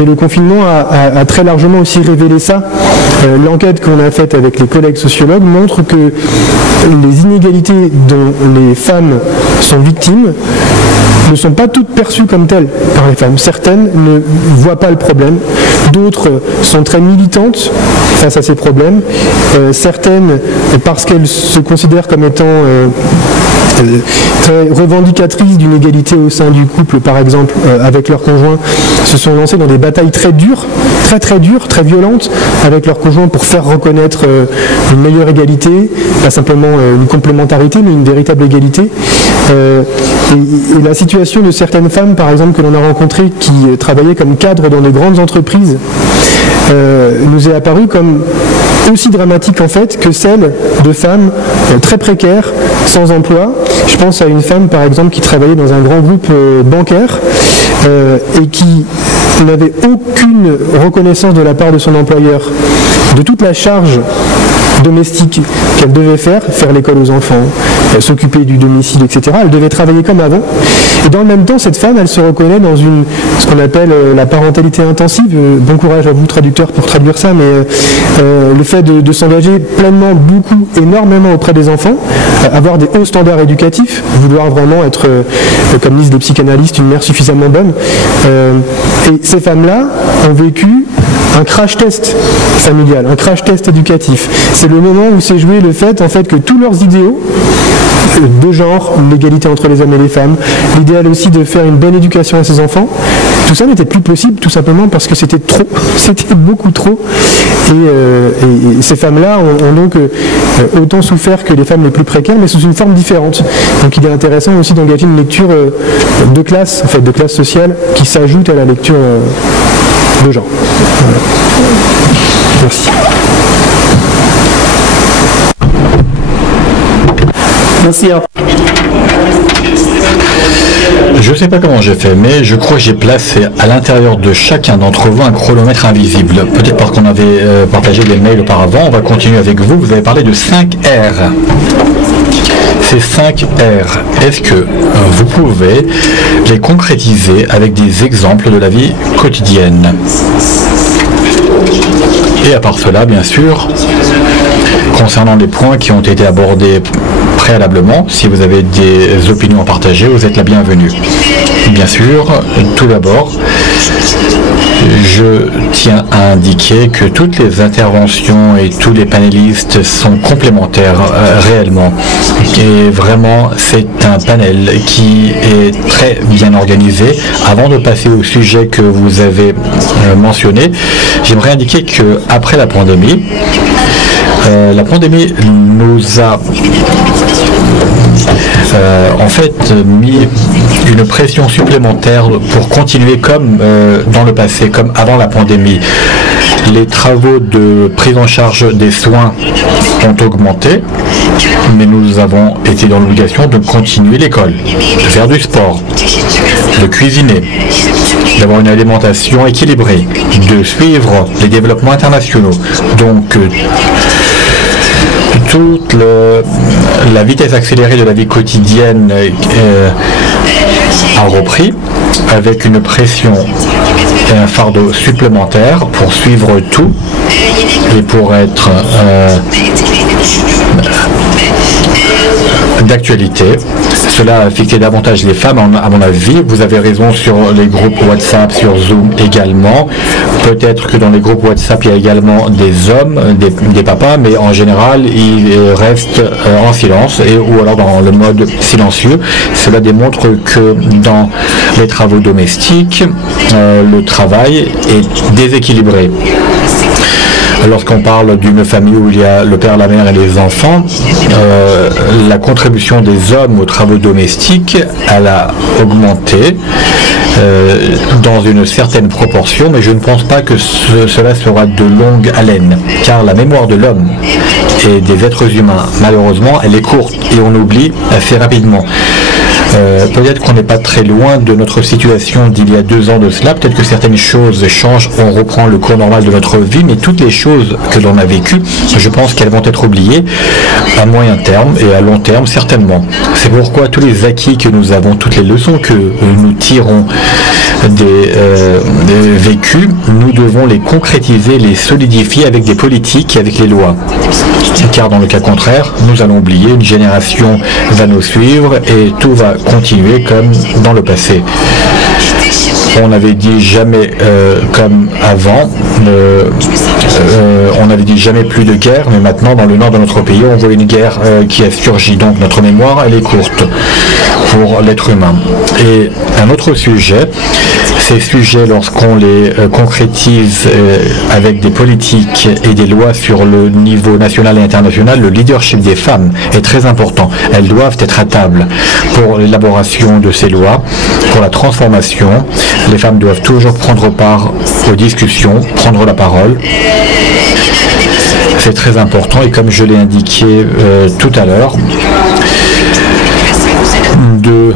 Et le confinement a très largement aussi révélé ça. L'enquête qu'on a faite avec les collègues sociologues montre que les inégalités dont les femmes sont victimes ne sont pas toutes perçues comme telles par les femmes. Certaines ne voient pas le problème, d'autres sont très militantes face à ces problèmes, certaines, parce qu'elles se considèrent comme étant très revendicatrices d'une égalité au sein du couple, par exemple, avec leur conjoint, se sont lancées dans des batailles très dures, très violentes, avec leur conjoint pour faire reconnaître une meilleure égalité, pas simplement une complémentarité, mais une véritable égalité. Et la situation de certaines femmes, par exemple, que l'on a rencontrées, qui travaillaient comme cadres dans de grandes entreprises, nous est apparue comme aussi dramatique en fait que celle de femmes très précaires, sans emploi. Je pense à une femme par exemple qui travaillait dans un grand groupe bancaire et qui n'avait aucune reconnaissance de la part de son employeur de toute la charge domestique qu'elle devait faire l'école aux enfants, s'occuper du domicile, etc. Elle devait travailler comme avant. Et dans le même temps, cette femme, elle se reconnaît dans ce qu'on appelle la parentalité intensive. Bon courage à vous, traducteurs, pour traduire ça, mais le fait de s'engager pleinement, beaucoup, énormément auprès des enfants, avoir des hauts standards éducatifs, vouloir vraiment être, comme disent les psychanalystes, une mère suffisamment bonne. Et ces femmes-là ont vécu un crash test familial, un crash test éducatif. C'est le moment où s'est joué le fait, en fait, que tous leurs idéaux de genre, l'égalité entre les hommes et les femmes, l'idéal aussi de faire une bonne éducation à ses enfants, tout ça n'était plus possible tout simplement parce que c'était trop, c'était beaucoup trop. Et ces femmes-là ont donc autant souffert que les femmes les plus précaires, mais sous une forme différente. Donc il est intéressant aussi d'engager une lecture de classe, en fait, de classe sociale, qui s'ajoute à la lecture de genre. Voilà. Merci. Merci. Je ne sais pas comment j'ai fait, mais je crois que j'ai placé à l'intérieur de chacun d'entre vous un chronomètre invisible. Peut-être parce qu'on avait partagé les mails auparavant. On va continuer avec vous. Vous avez parlé de 5 R. Ces 5 R, est-ce que vous pouvez les concrétiser avec des exemples de la vie quotidienne? Et à part cela, bien sûr, concernant les points qui ont été abordés préalablement, si vous avez des opinions à partager, vous êtes la bienvenue. Bien sûr, tout d'abord, je tiens à indiquer que toutes les interventions et tous les panélistes sont complémentaires réellement. Et vraiment, c'est un panel qui est très bien organisé. Avant de passer au sujet que vous avez mentionné, j'aimerais indiquer qu'après la pandémie nous a en fait mis une pression supplémentaire pour continuer comme dans le passé, comme avant la pandémie. Les travaux de prise en charge des soins ont augmenté, mais nous avons été dans l'obligation de continuer l'école, de faire du sport, de cuisiner, d'avoir une alimentation équilibrée, de suivre les développements internationaux. Donc, toute la vitesse accélérée de la vie quotidienne a repris avec une pression et un fardeau supplémentaire pour suivre tout et pour être d'actualité. Cela a affecté davantage les femmes, à mon avis. Vous avez raison sur les groupes WhatsApp, sur Zoom également. Peut-être que dans les groupes WhatsApp, il y a également des hommes, des papas, mais en général, ils restent en silence ou alors dans le mode silencieux. Cela démontre que dans les travaux domestiques, le travail est déséquilibré. Lorsqu'on parle d'une famille où il y a le père, la mère et les enfants, la contribution des hommes aux travaux domestiques, elle a augmenté dans une certaine proportion, mais je ne pense pas que cela sera de longue haleine, car la mémoire de l'homme et des êtres humains, malheureusement, elle est courte et on oublie assez rapidement. Peut-être qu'on n'est pas très loin de notre situation d'il y a 2 ans de cela, peut-être que certaines choses changent, on reprend le cours normal de notre vie, mais toutes les choses que l'on a vécues, je pense qu'elles vont être oubliées à moyen terme et à long terme certainement. C'est pourquoi tous les acquis que nous avons, toutes les leçons que nous tirons des vécus, nous devons les concrétiser, les solidifier avec des politiques, avec les lois. Car dans le cas contraire, nous allons oublier, une génération va nous suivre et tout va continuer comme dans le passé. On avait dit jamais comme avant, on avait dit jamais plus de guerre, mais maintenant dans le nord de notre pays, on voit une guerre qui a surgi. Donc notre mémoire, elle est courte pour l'être humain. Et un autre sujet, ces sujets, lorsqu'on les concrétise avec des politiques et des lois sur le niveau national et international, le leadership des femmes est très important. Elles doivent être à table pour l'élaboration de ces lois, pour la transformation. Les femmes doivent toujours prendre part aux discussions, prendre la parole. C'est très important et comme je l'ai indiqué tout à l'heure, de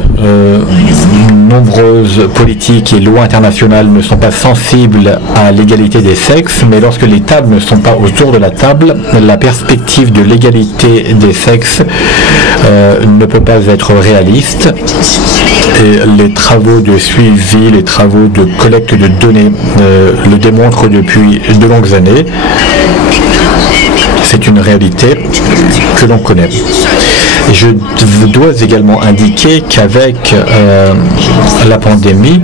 nombreuses politiques et lois internationales ne sont pas sensibles à l'égalité des sexes, mais lorsque les tables ne sont pas autour de la table, la perspective de l'égalité des sexes ne peut pas être réaliste. Et les travaux de suivi, les travaux de collecte de données le démontrent depuis de longues années. C'est une réalité que l'on connaît. Et je dois également indiquer qu'avec la pandémie,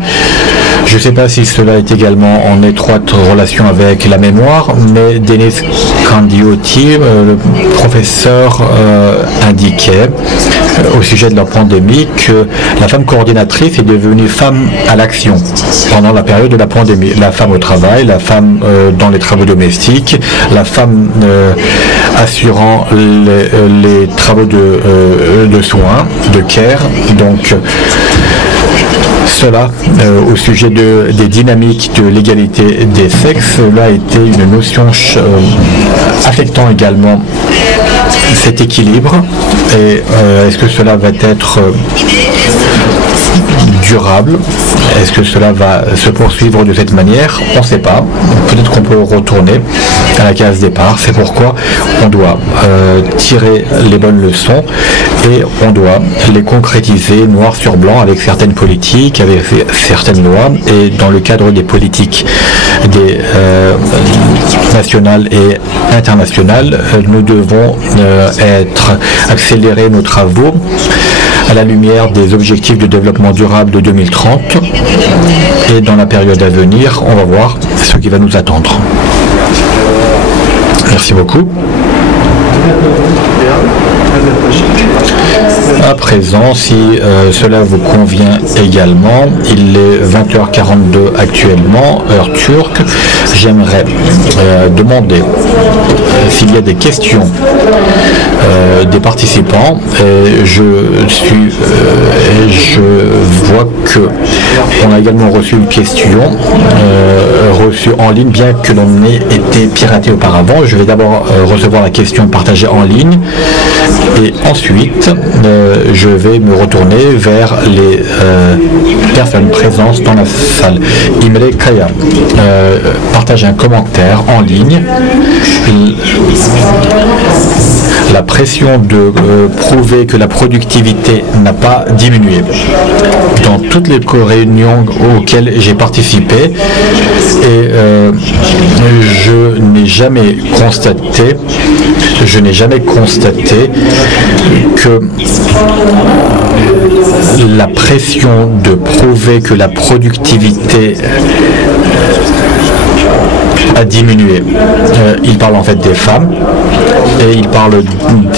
je ne sais pas si cela est également en étroite relation avec la mémoire, mais Denis Candioti, le professeur, indiquait au sujet de la pandémie que la femme coordinatrice est devenue femme à l'action pendant la période de la pandémie. La femme au travail, la femme dans les travaux domestiques, la femme assurant les travaux de soins, de care. Donc, cela, au sujet des dynamiques de l'égalité des sexes, cela a été une notion affectant également cet équilibre. Et est-ce que cela va être durable. Est-ce que cela va se poursuivre de cette manière? On ne sait pas. Peut-être qu'on peut retourner à la case départ. C'est pourquoi on doit tirer les bonnes leçons et on doit les concrétiser noir sur blanc avec certaines politiques, avec certaines lois, et dans le cadre des politiques nationales et internationales, nous devons accélérer nos travaux à la lumière des objectifs de développement durable de 2030, et dans la période à venir, on va voir ce qui va nous attendre. Merci beaucoup. À présent, si cela vous convient également, il est 20h42 actuellement, heure turque. J'aimerais demander s'il y a des questions des participants. Je vois que on a également reçu une question reçue en ligne, bien que l'on ait été piraté auparavant. Je vais d'abord recevoir la question partagée en ligne et ensuite je vais me retourner vers les personnes présentes dans la salle. Imre Kaya partage un commentaire en ligne. La pression de prouver que la productivité n'a pas diminué. Dans toutes les réunions auxquelles j'ai participé, et je n'ai jamais constaté que la pression de prouver que la productivité a diminué. Il parle en fait des femmes et il parle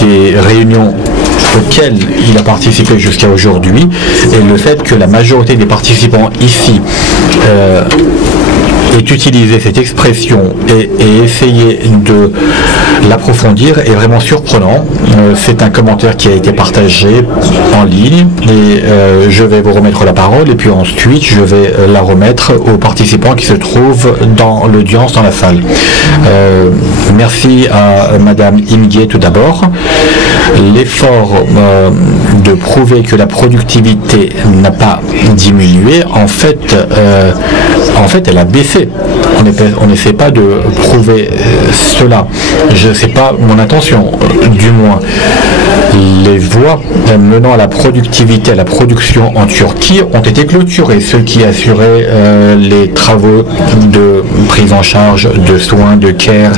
des réunions auxquelles il a participé jusqu'à aujourd'hui, et le fait que la majorité des participants ici ait utilisé cette expression et essayé de l'approfondir est vraiment surprenant. C'est un commentaire qui a été partagé en ligne et je vais vous remettre la parole, et puis ensuite je vais la remettre aux participants qui se trouvent dans l'audience dans la salle. Merci à Madame Imgué tout d'abord. L'effort de prouver que la productivité n'a pas diminué, en fait elle a baissé. On n'essaie pas de prouver cela. Ce n'est pas mon intention, du moins. Les voies menant à la productivité, à la production en Turquie ont été clôturées. Ceux qui assuraient les travaux de prise en charge, de soins, de care,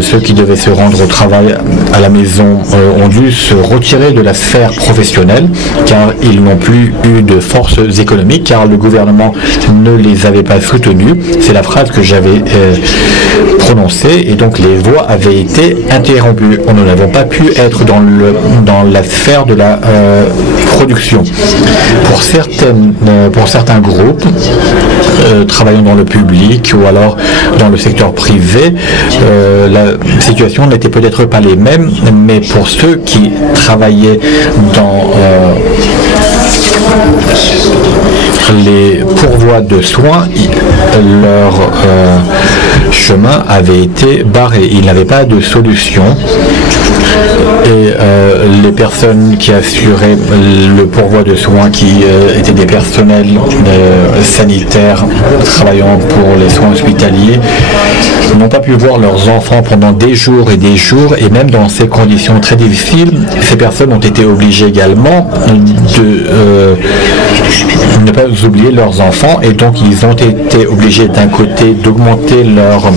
ceux qui devaient se rendre au travail à la maison ont dû se retirer de la sphère professionnelle car ils n'ont plus eu de forces économiques, car le gouvernement ne les avait pas soutenus. C'est la phrase que j'avais prononcée, et donc les voies avaient été interrompues. Nous n'avons pas pu être dans la sphère de la production. Pour certains groupes travaillant dans le public ou alors dans le secteur privé, la situation n'était peut-être pas les mêmes, mais pour ceux qui travaillaient dans les pourvois de soins, leur chemin avait été barré. Ils n'avaient pas de solution. Et les personnes qui assuraient le pourvoi de soins, qui étaient des personnels sanitaires travaillant pour les soins hospitaliers, n'ont pas pu voir leurs enfants pendant des jours, et même dans ces conditions très difficiles, ces personnes ont été obligées également de ne pas oublier leurs enfants, et donc ils ont été obligés d'un côté d'augmenter leur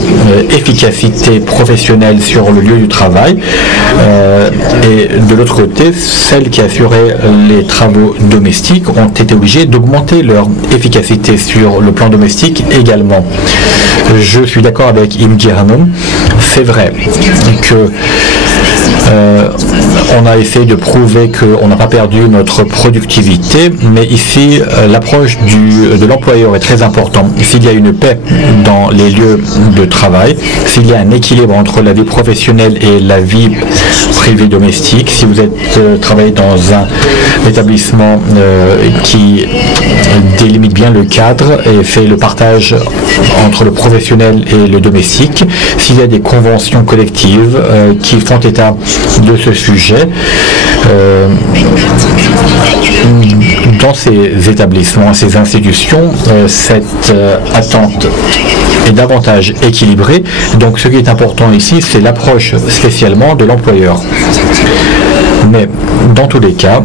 efficacité professionnelle sur le lieu du travail, et de l'autre côté, celles qui assuraient les travaux domestiques ont été obligées d'augmenter leur efficacité sur le plan domestique également. Je suis d'accord avec Imge Hanım, c'est vrai que on a essayé de prouver qu'on n'a pas perdu notre productivité, mais ici l'approche de l'employeur est très importante. S'il y a une paix dans les lieux de travail, s'il y a un équilibre entre la vie professionnelle et la vie privée domestique, si vous travaillez dans un établissement qui délimite bien le cadre et fait le partage entre le professionnel et le domestique, s'il y a des conventions collectives qui font état de ce sujet dans ces établissements, ces institutions, cette attente est davantage équilibrée. Donc ce qui est important ici, c'est l'approche spécialement de l'employeur. Mais dans tous les cas,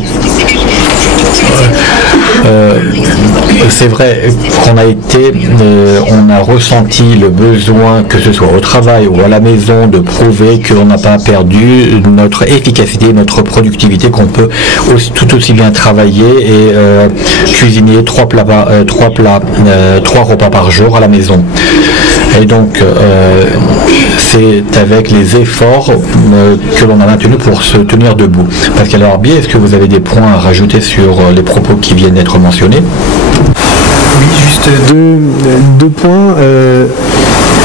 c'est vrai qu'on on a ressenti le besoin, que ce soit au travail ou à la maison, de prouver qu'on n'a pas perdu notre efficacité, notre productivité, qu'on peut tout aussi bien travailler et cuisiner 3 repas par jour à la maison. Et donc, c'est avec les efforts que l'on a maintenu pour se tenir debout. Pascal Barbier, est-ce que vous avez des points à rajouter sur les propos qui viennent d'être mentionnés? Oui, juste deux points,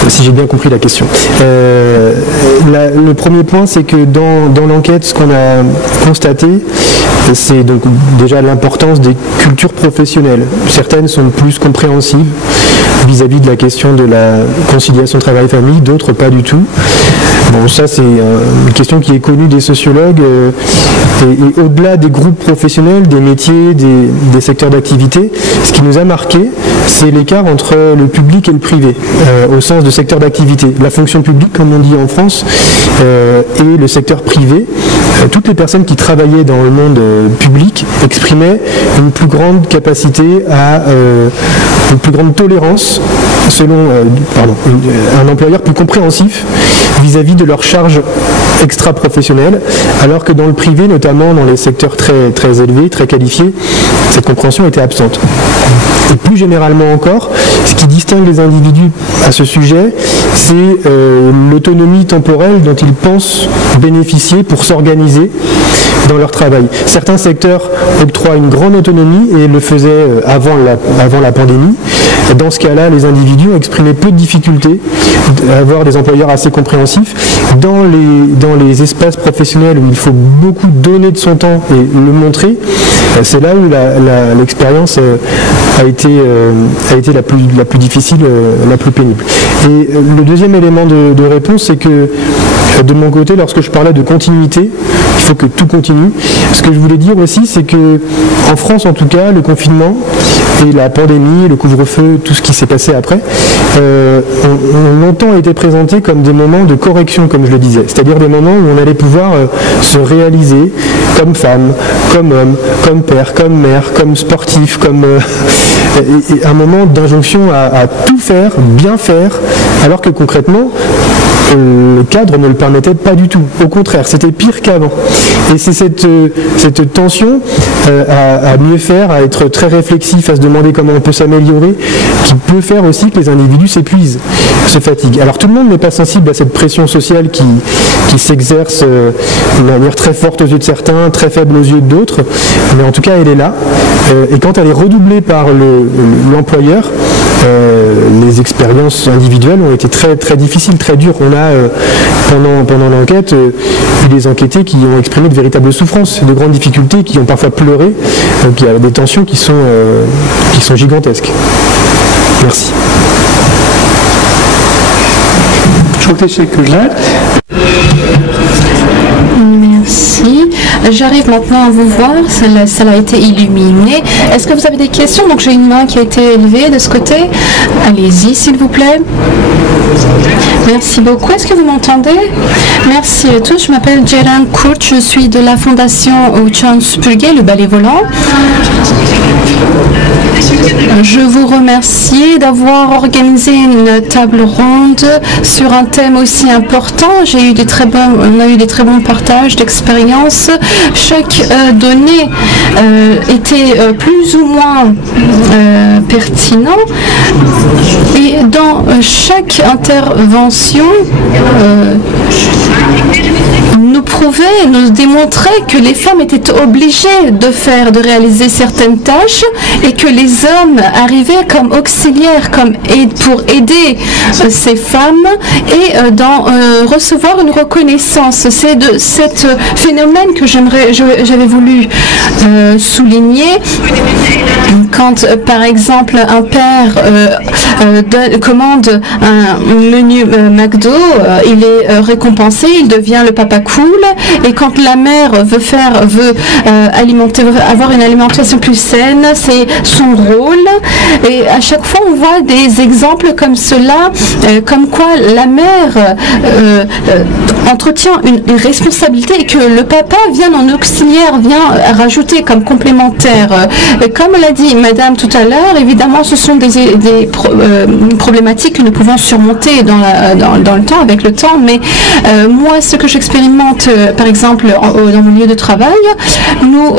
si j'ai bien compris la question. Le premier point, c'est que dans l'enquête, ce qu'on a constaté, c'est donc déjà l'importance des cultures professionnelles. Certaines sont plus compréhensives vis-à-vis de la question de la conciliation travail-famille, d'autres pas du tout. Bon, ça c'est une question qui est connue des sociologues et au-delà des groupes professionnels, des métiers, des secteurs d'activité, ce qui nous a marqué, c'est l'écart entre le public et le privé, au sens de secteur d'activité. La fonction publique, comme on dit en France, et le secteur privé. Toutes les personnes qui travaillaient dans le monde public exprimaient une plus grande capacité une plus grande tolérance selon un employeur plus compréhensif vis-à-vis de leurs charges extra-professionnelles, alors que dans le privé, notamment dans les secteurs très, très élevés, très qualifiés, cette compréhension était absente. Et plus généralement encore, ce qui distingue les individus à ce sujet, c'est l'autonomie temporelle dont ils pensent bénéficier pour s'organiser dans leur travail. Certains secteurs octroient une grande autonomie et le faisaient avant la pandémie. Dans ce cas-là, les individus ont exprimé peu de difficultés à avoir des employeurs assez compréhensifs. Dans les espaces professionnels où il faut beaucoup donner de son temps et le montrer, c'est là où l'expérience a été la plus difficile, la plus pénible. Et le deuxième élément de réponse, c'est que de mon côté, lorsque je parlais de continuité, il faut que tout continue. Ce que je voulais dire aussi, c'est que en France, en tout cas, le confinement et la pandémie, le couvre-feu, tout ce qui s'est passé après, ont longtemps été présentés comme des moments de correction, comme je le disais. C'est-à-dire des moments où on allait pouvoir se réaliser comme femme, comme homme, comme père, comme mère, comme sportif, comme et un moment d'injonction à tout faire, bien faire, alors que concrètement, le cadre ne le permettait pas du tout. Au contraire, c'était pire qu'avant. Et c'est cette tension à mieux faire, à être très réflexif, à se demander comment on peut s'améliorer, qui peut faire aussi que les individus s'épuisent, se fatiguent. Alors tout le monde n'est pas sensible à cette pression sociale qui s'exerce de manière très forte aux yeux de certains, très faible aux yeux d'autres, mais en tout cas elle est là. Et quand elle est redoublée par l'employeur, les expériences individuelles ont été très, très difficiles, très dures. On a, pendant l'enquête, eu des enquêtés qui ont exprimé de véritables souffrances, de grandes difficultés, qui ont parfois pleuré. Donc il y a des tensions qui sont gigantesques. Merci. Çok teşekkürler. Merci. J'arrive maintenant à vous voir, ça a été illuminé. Est-ce que vous avez des questions? Donc j'ai une main qui a été élevée de ce côté. Allez-y s'il vous plaît. Merci beaucoup. Est-ce que vous m'entendez? Merci à tous. Je m'appelle Jeran Kurt, je suis de la fondation Uçan Süpürge, le balai volant. Je vous remercie d'avoir organisé une table ronde sur un thème aussi important. On a eu des très bons partages d'expériences. Chaque donnée était plus ou moins pertinent. Et dans chaque intervention, nous démontrer que les femmes étaient obligées de réaliser certaines tâches et que les hommes arrivaient comme auxiliaires, pour aider ces femmes et recevoir une reconnaissance. C'est de cet phénomène que j'avais voulu souligner. Quand, par exemple, un père commande un menu McDo, il est récompensé, il devient le papa cool et quand la mère veut avoir une alimentation plus saine, c'est son rôle. Et à chaque fois, on voit des exemples comme cela, comme quoi la mère entretient une responsabilité et que le papa vient en auxiliaire, vient rajouter comme complémentaire. Comme l'a dit Madame tout à l'heure, évidemment, ce sont des problématiques que nous pouvons surmonter dans le temps, avec le temps, mais moi, ce que j'expérimente, par exemple, dans mon lieu de travail, nous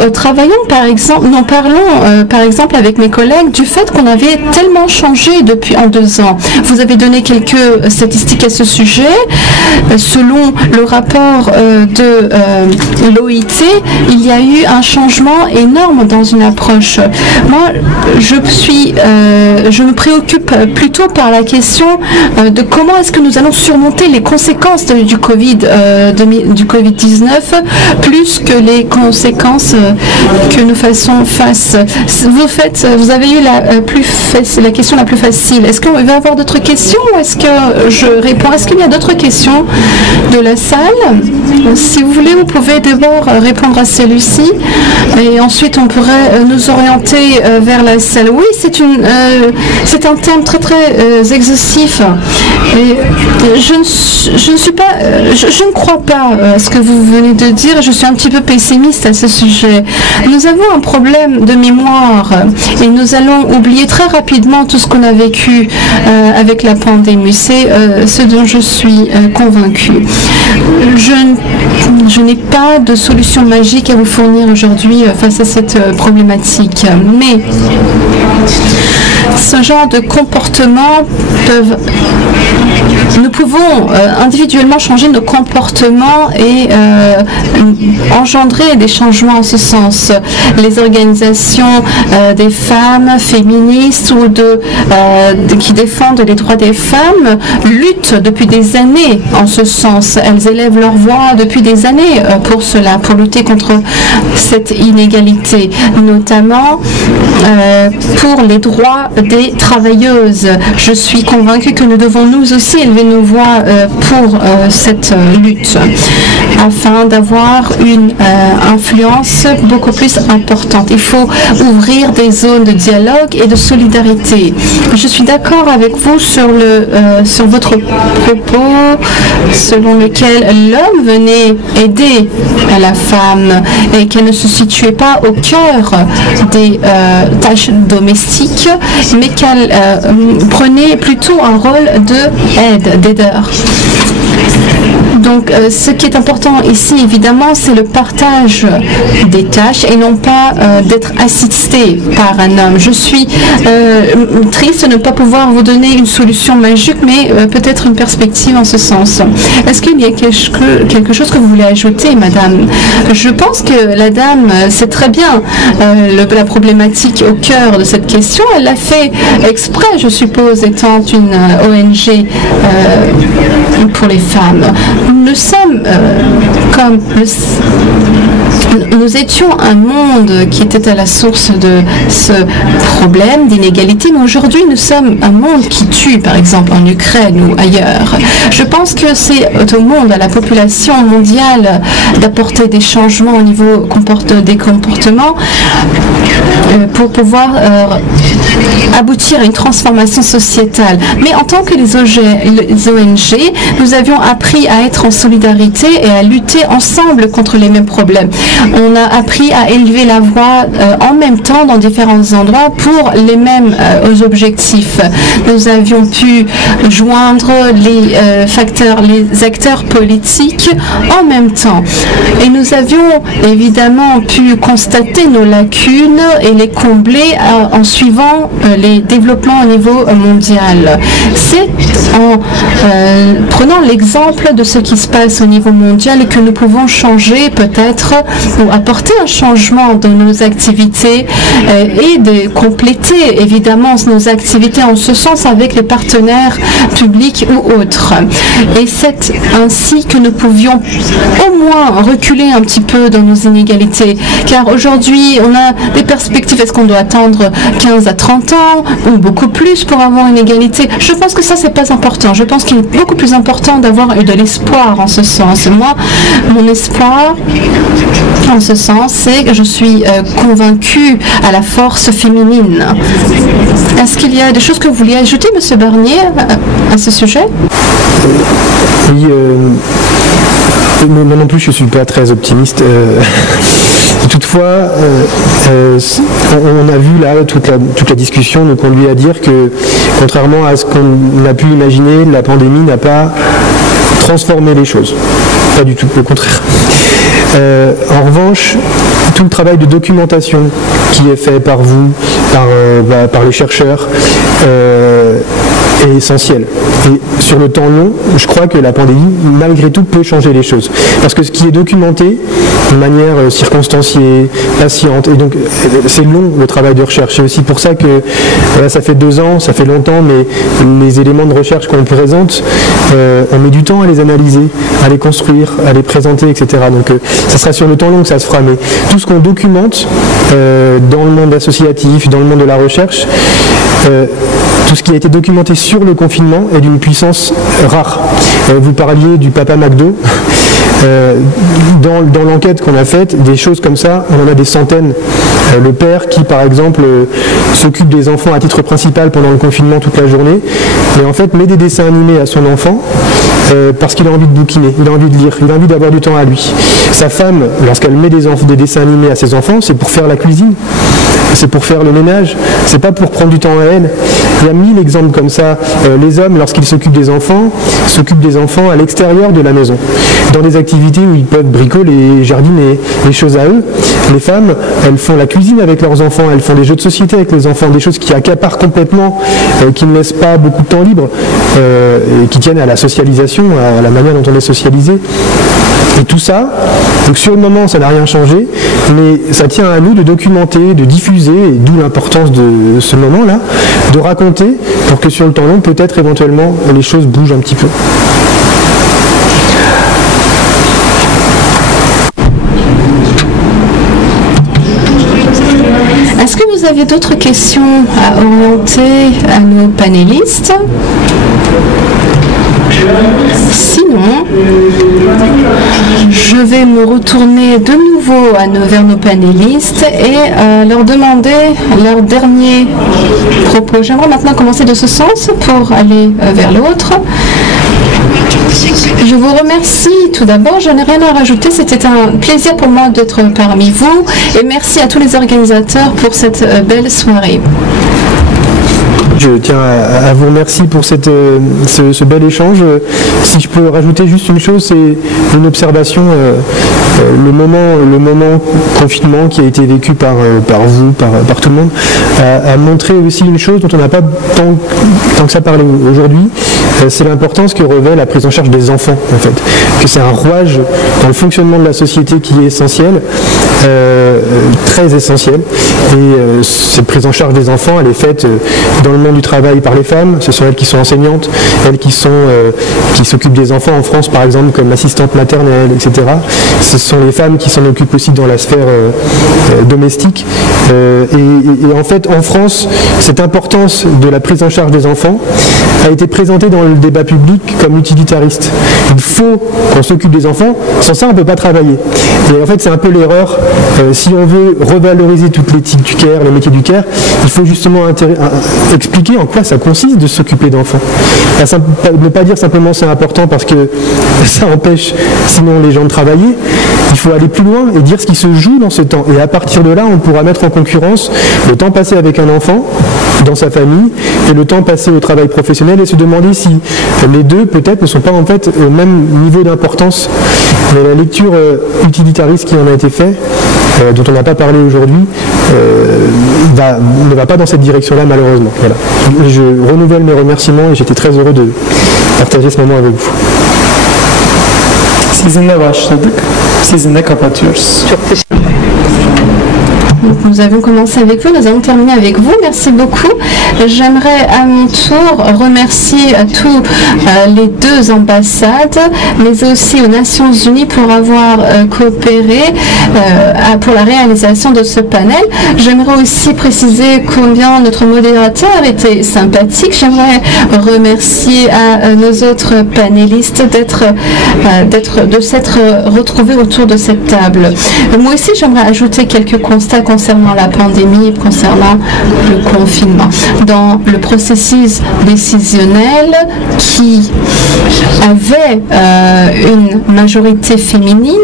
parlons, par exemple, avec mes collègues du fait qu'on avait tellement changé en 2 ans. Vous avez donné quelques statistiques à ce sujet. Selon le rapport de l'OIT, il y a eu un changement énorme dans une approche. Moi, je me préoccupe plutôt par la question de comment est-ce que nous allons surmonter les conséquences du Covid-19 plus que les conséquences que nous faisons face. Vous avez eu la question la plus facile. Est-ce qu'on va avoir d'autres questions ou est-ce que je réponds? Est-ce qu'il y a d'autres questions de la salle? Si vous voulez, vous pouvez d'abord répondre à celui-ci et ensuite on pourrait nous orienter vers la salle. Oui, c'est un thème très très exhaustif. Et je ne crois pas à ce que vous venez de dire. Je suis un petit peu pessimiste à ce sujet. Nous avons un problème de mémoire et nous allons oublier très rapidement tout ce qu'on a vécu avec la pandémie. C'est ce dont je suis convaincue. Je n'ai pas de solution magique à vous fournir aujourd'hui face à cette problématique, mais ce genre de comportements nous pouvons individuellement changer nos comportements et engendrer des changements en ce sens. Les organisations des femmes féministes ou qui défendent les droits des femmes luttent depuis des années en ce sens. Elles élèvent leur voix depuis des années pour cela, pour lutter contre cette inégalité, notamment pour les droits des travailleuses. Je suis convaincue que nous devons nous aussi élever nos voix pour cette lutte afin d'avoir une influence beaucoup plus importante. Il faut ouvrir des zones de dialogue et de solidarité. Je suis d'accord avec vous sur votre propos selon lequel l'homme venait aider la femme et qu'elle ne se situait pas au cœur des tâches domestiques, mais qu'elle prenait plutôt un rôle d'aideur. Donc, ce qui est important ici, évidemment, c'est le partage des tâches et non pas d'être assisté par un homme. Je suis triste de ne pas pouvoir vous donner une solution magique, mais peut-être une perspective en ce sens. Est-ce qu'il y a quelque chose que vous voulez ajouter, madame? Je pense que la dame sait très bien la problématique au cœur de cette question. Elle l'a fait exprès, je suppose, étant une ONG pour les femmes. Nous sommes nous étions un monde qui était à la source de ce problème d'inégalité, mais aujourd'hui nous sommes un monde qui tue, par exemple en Ukraine ou ailleurs. Je pense que c'est au monde, à la population mondiale, d'apporter des changements au niveau des comportements pour pouvoir aboutir à une transformation sociétale. Mais en tant que les ONG, nous avions appris à être en solidarité et à lutter ensemble contre les mêmes problèmes. On a appris à élever la voix en même temps dans différents endroits pour les mêmes objectifs. Nous avions pu joindre les acteurs politiques en même temps. Et nous avions évidemment pu constater nos lacunes et les combler en suivant les développements au niveau mondial. C'est en prenant l'exemple de ce qui se passe au niveau mondial que nous pouvons changer peut-être ou apporter un changement dans nos activités et de compléter évidemment nos activités en ce sens avec les partenaires publics ou autres. Et c'est ainsi que nous pouvions au moins reculer un petit peu dans nos inégalités. Car aujourd'hui, on a des perspectives. Est-ce qu'on doit attendre 15 à 30 ans ou beaucoup plus pour avoir une égalité? Je pense que ça, c'est pas important. Je pense qu'il est beaucoup plus important d'avoir de l'espoir espoir en ce sens. Moi, mon espoir en ce sens, c'est que je suis convaincue à la force féminine. Est-ce qu'il y a des choses que vous vouliez ajouter, M. Barnier, à ce sujet? Oui, moi non plus, je ne suis pas très optimiste. Toutefois, on a vu là toute la discussion nous conduit à dire que, contrairement à ce qu'on a pu imaginer, la pandémie n'a pas transformé les choses. Pas du tout, au contraire. En revanche, tout le travail de documentation qui est fait par vous, par les chercheurs, est essentiel. Et sur le temps long, je crois que la pandémie, malgré tout, peut changer les choses. Parce que ce qui est documenté de manière circonstanciée, patiente, et donc c'est long le travail de recherche. C'est aussi pour ça que ça fait 2 ans, ça fait longtemps, mais les éléments de recherche qu'on présente, on met du temps à les analyser, à les construire, à les présenter, etc. Donc ça sera sur le temps long que ça se fera. Mais tout ce qu'on documente dans le monde associatif, dans le monde de la recherche, tout ce qui a été documenté sur le confinement est d'une puissance rare. Vous parliez du papa McDo. Dans l'enquête qu'on a faite, des choses comme ça, on en a des centaines. Le père qui, par exemple, s'occupe des enfants à titre principal pendant le confinement toute la journée, mais en fait met des dessins animés à son enfant parce qu'il a envie de bouquiner, il a envie de lire, il a envie d'avoir du temps à lui. Sa femme, lorsqu'elle met des dessins animés à ses enfants, c'est pour faire la cuisine, c'est pour faire le ménage, c'est pas pour prendre du temps à elle. Il y a 1000 exemples comme ça. Les hommes, lorsqu'ils s'occupent des enfants à l'extérieur de la maison, dans des activités où ils peuvent bricoler, jardiner, des choses à eux. Les femmes, elles font la cuisine avec leurs enfants, elles font des jeux de société avec les enfants, des choses qui accaparent complètement, qui ne laissent pas beaucoup de temps libre, et qui tiennent à la socialisation, à la manière dont on est socialisé. Et tout ça, donc sur le moment, ça n'a rien changé, mais ça tient à nous de documenter, de diffuser, et d'où l'importance de ce moment-là, de raconter, pour que sur le temps long, peut-être éventuellement, les choses bougent un petit peu. Est-ce que vous avez d'autres questions à orienter à nos panélistes? Sinon, je vais me retourner de nouveau vers nos panélistes et leur demander leur dernier propos. J'aimerais maintenant commencer de ce sens pour aller vers l'autre. Je vous remercie tout d'abord, je n'ai rien à rajouter, c'était un plaisir pour moi d'être parmi vous et merci à tous les organisateurs pour cette belle soirée. Je tiens à vous remercier pour ce bel échange. Si je peux rajouter juste une chose, c'est une observation. Le moment confinement qui a été vécu par vous, par tout le monde, a montré aussi une chose dont on n'a pas tant que ça parlé aujourd'hui. C'est l'importance que revêt la prise en charge des enfants, en fait. Que c'est un rouage dans le fonctionnement de la société qui est essentiel, très essentiel. Et cette prise en charge des enfants, elle est faite dans le monde du travail par les femmes. Ce sont elles qui sont enseignantes, elles qui s'occupent des enfants en France, par exemple, comme assistante maternelle, etc. Ce sont les femmes qui s'en occupent aussi dans la sphère domestique. Et en fait, en France, cette importance de la prise en charge des enfants a été présentée dans le débat public comme utilitariste. Il faut qu'on s'occupe des enfants, sans ça on ne peut pas travailler. Et en fait c'est un peu l'erreur, si on veut revaloriser toute l'éthique du care, les métiers du care, il faut justement expliquer en quoi ça consiste de s'occuper d'enfants. Ne pas dire simplement c'est important parce que ça empêche sinon les gens de travailler, il faut aller plus loin et dire ce qui se joue dans ce temps. Et à partir de là on pourra mettre en concurrence le temps passé avec un enfant dans sa famille et le temps passé au travail professionnel et se demander si les deux peut-être ne sont pas en fait au même niveau d'importance. Mais la lecture utilitariste qui en a été faite, dont on n'a pas parlé aujourd'hui, ne va pas dans cette direction-là malheureusement. Voilà. Je renouvelle mes remerciements et j'étais très heureux de partager ce moment avec vous. Sizinle başladık, sizinle kapatıyoruz. Çok teşekkür ederim. Donc, nous avons commencé avec vous, nous allons terminer avec vous. Merci beaucoup. J'aimerais à mon tour remercier tous les deux ambassades, mais aussi aux Nations Unies pour avoir coopéré pour la réalisation de ce panel. J'aimerais aussi préciser combien notre modérateur était sympathique. J'aimerais remercier à nos autres panélistes de s'être retrouvés autour de cette table. Moi aussi, j'aimerais ajouter quelques constats concernant la pandémie, concernant le confinement. Dans le processus décisionnel qui avait une majorité féminine,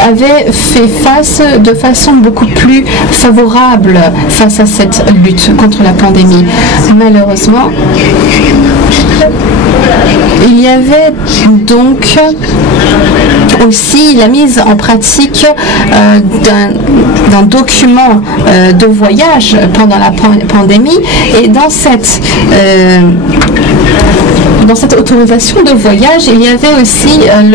avait fait face de façon beaucoup plus favorable face à cette lutte contre la pandémie. Malheureusement, il y avait donc aussi la mise en pratique d'un document de voyage pendant la pandémie, et dans cette autorisation de voyage, il y avait aussi un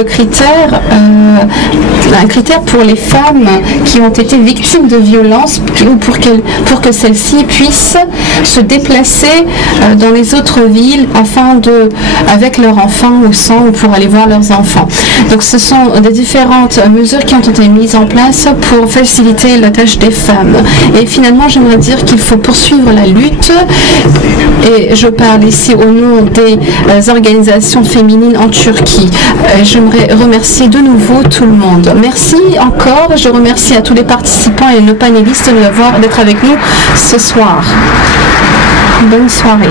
critère pour les femmes qui ont été victimes de violences, pour que celles-ci puissent se déplacer dans les autres villes avec leurs enfants ou sans, ou pour aller voir leurs enfants. Donc ce sont des différentes mesures qui ont été mises en place pour faciliter la tâche des femmes. Et finalement, j'aimerais dire qu'il faut poursuivre la lutte, et je parle ici au nom des organisations féminines en Turquie. J'aimerais remercier de nouveau tout le monde. Merci encore. Je remercie à tous les participants et nos panélistes d'être avec nous ce soir. Bonne soirée.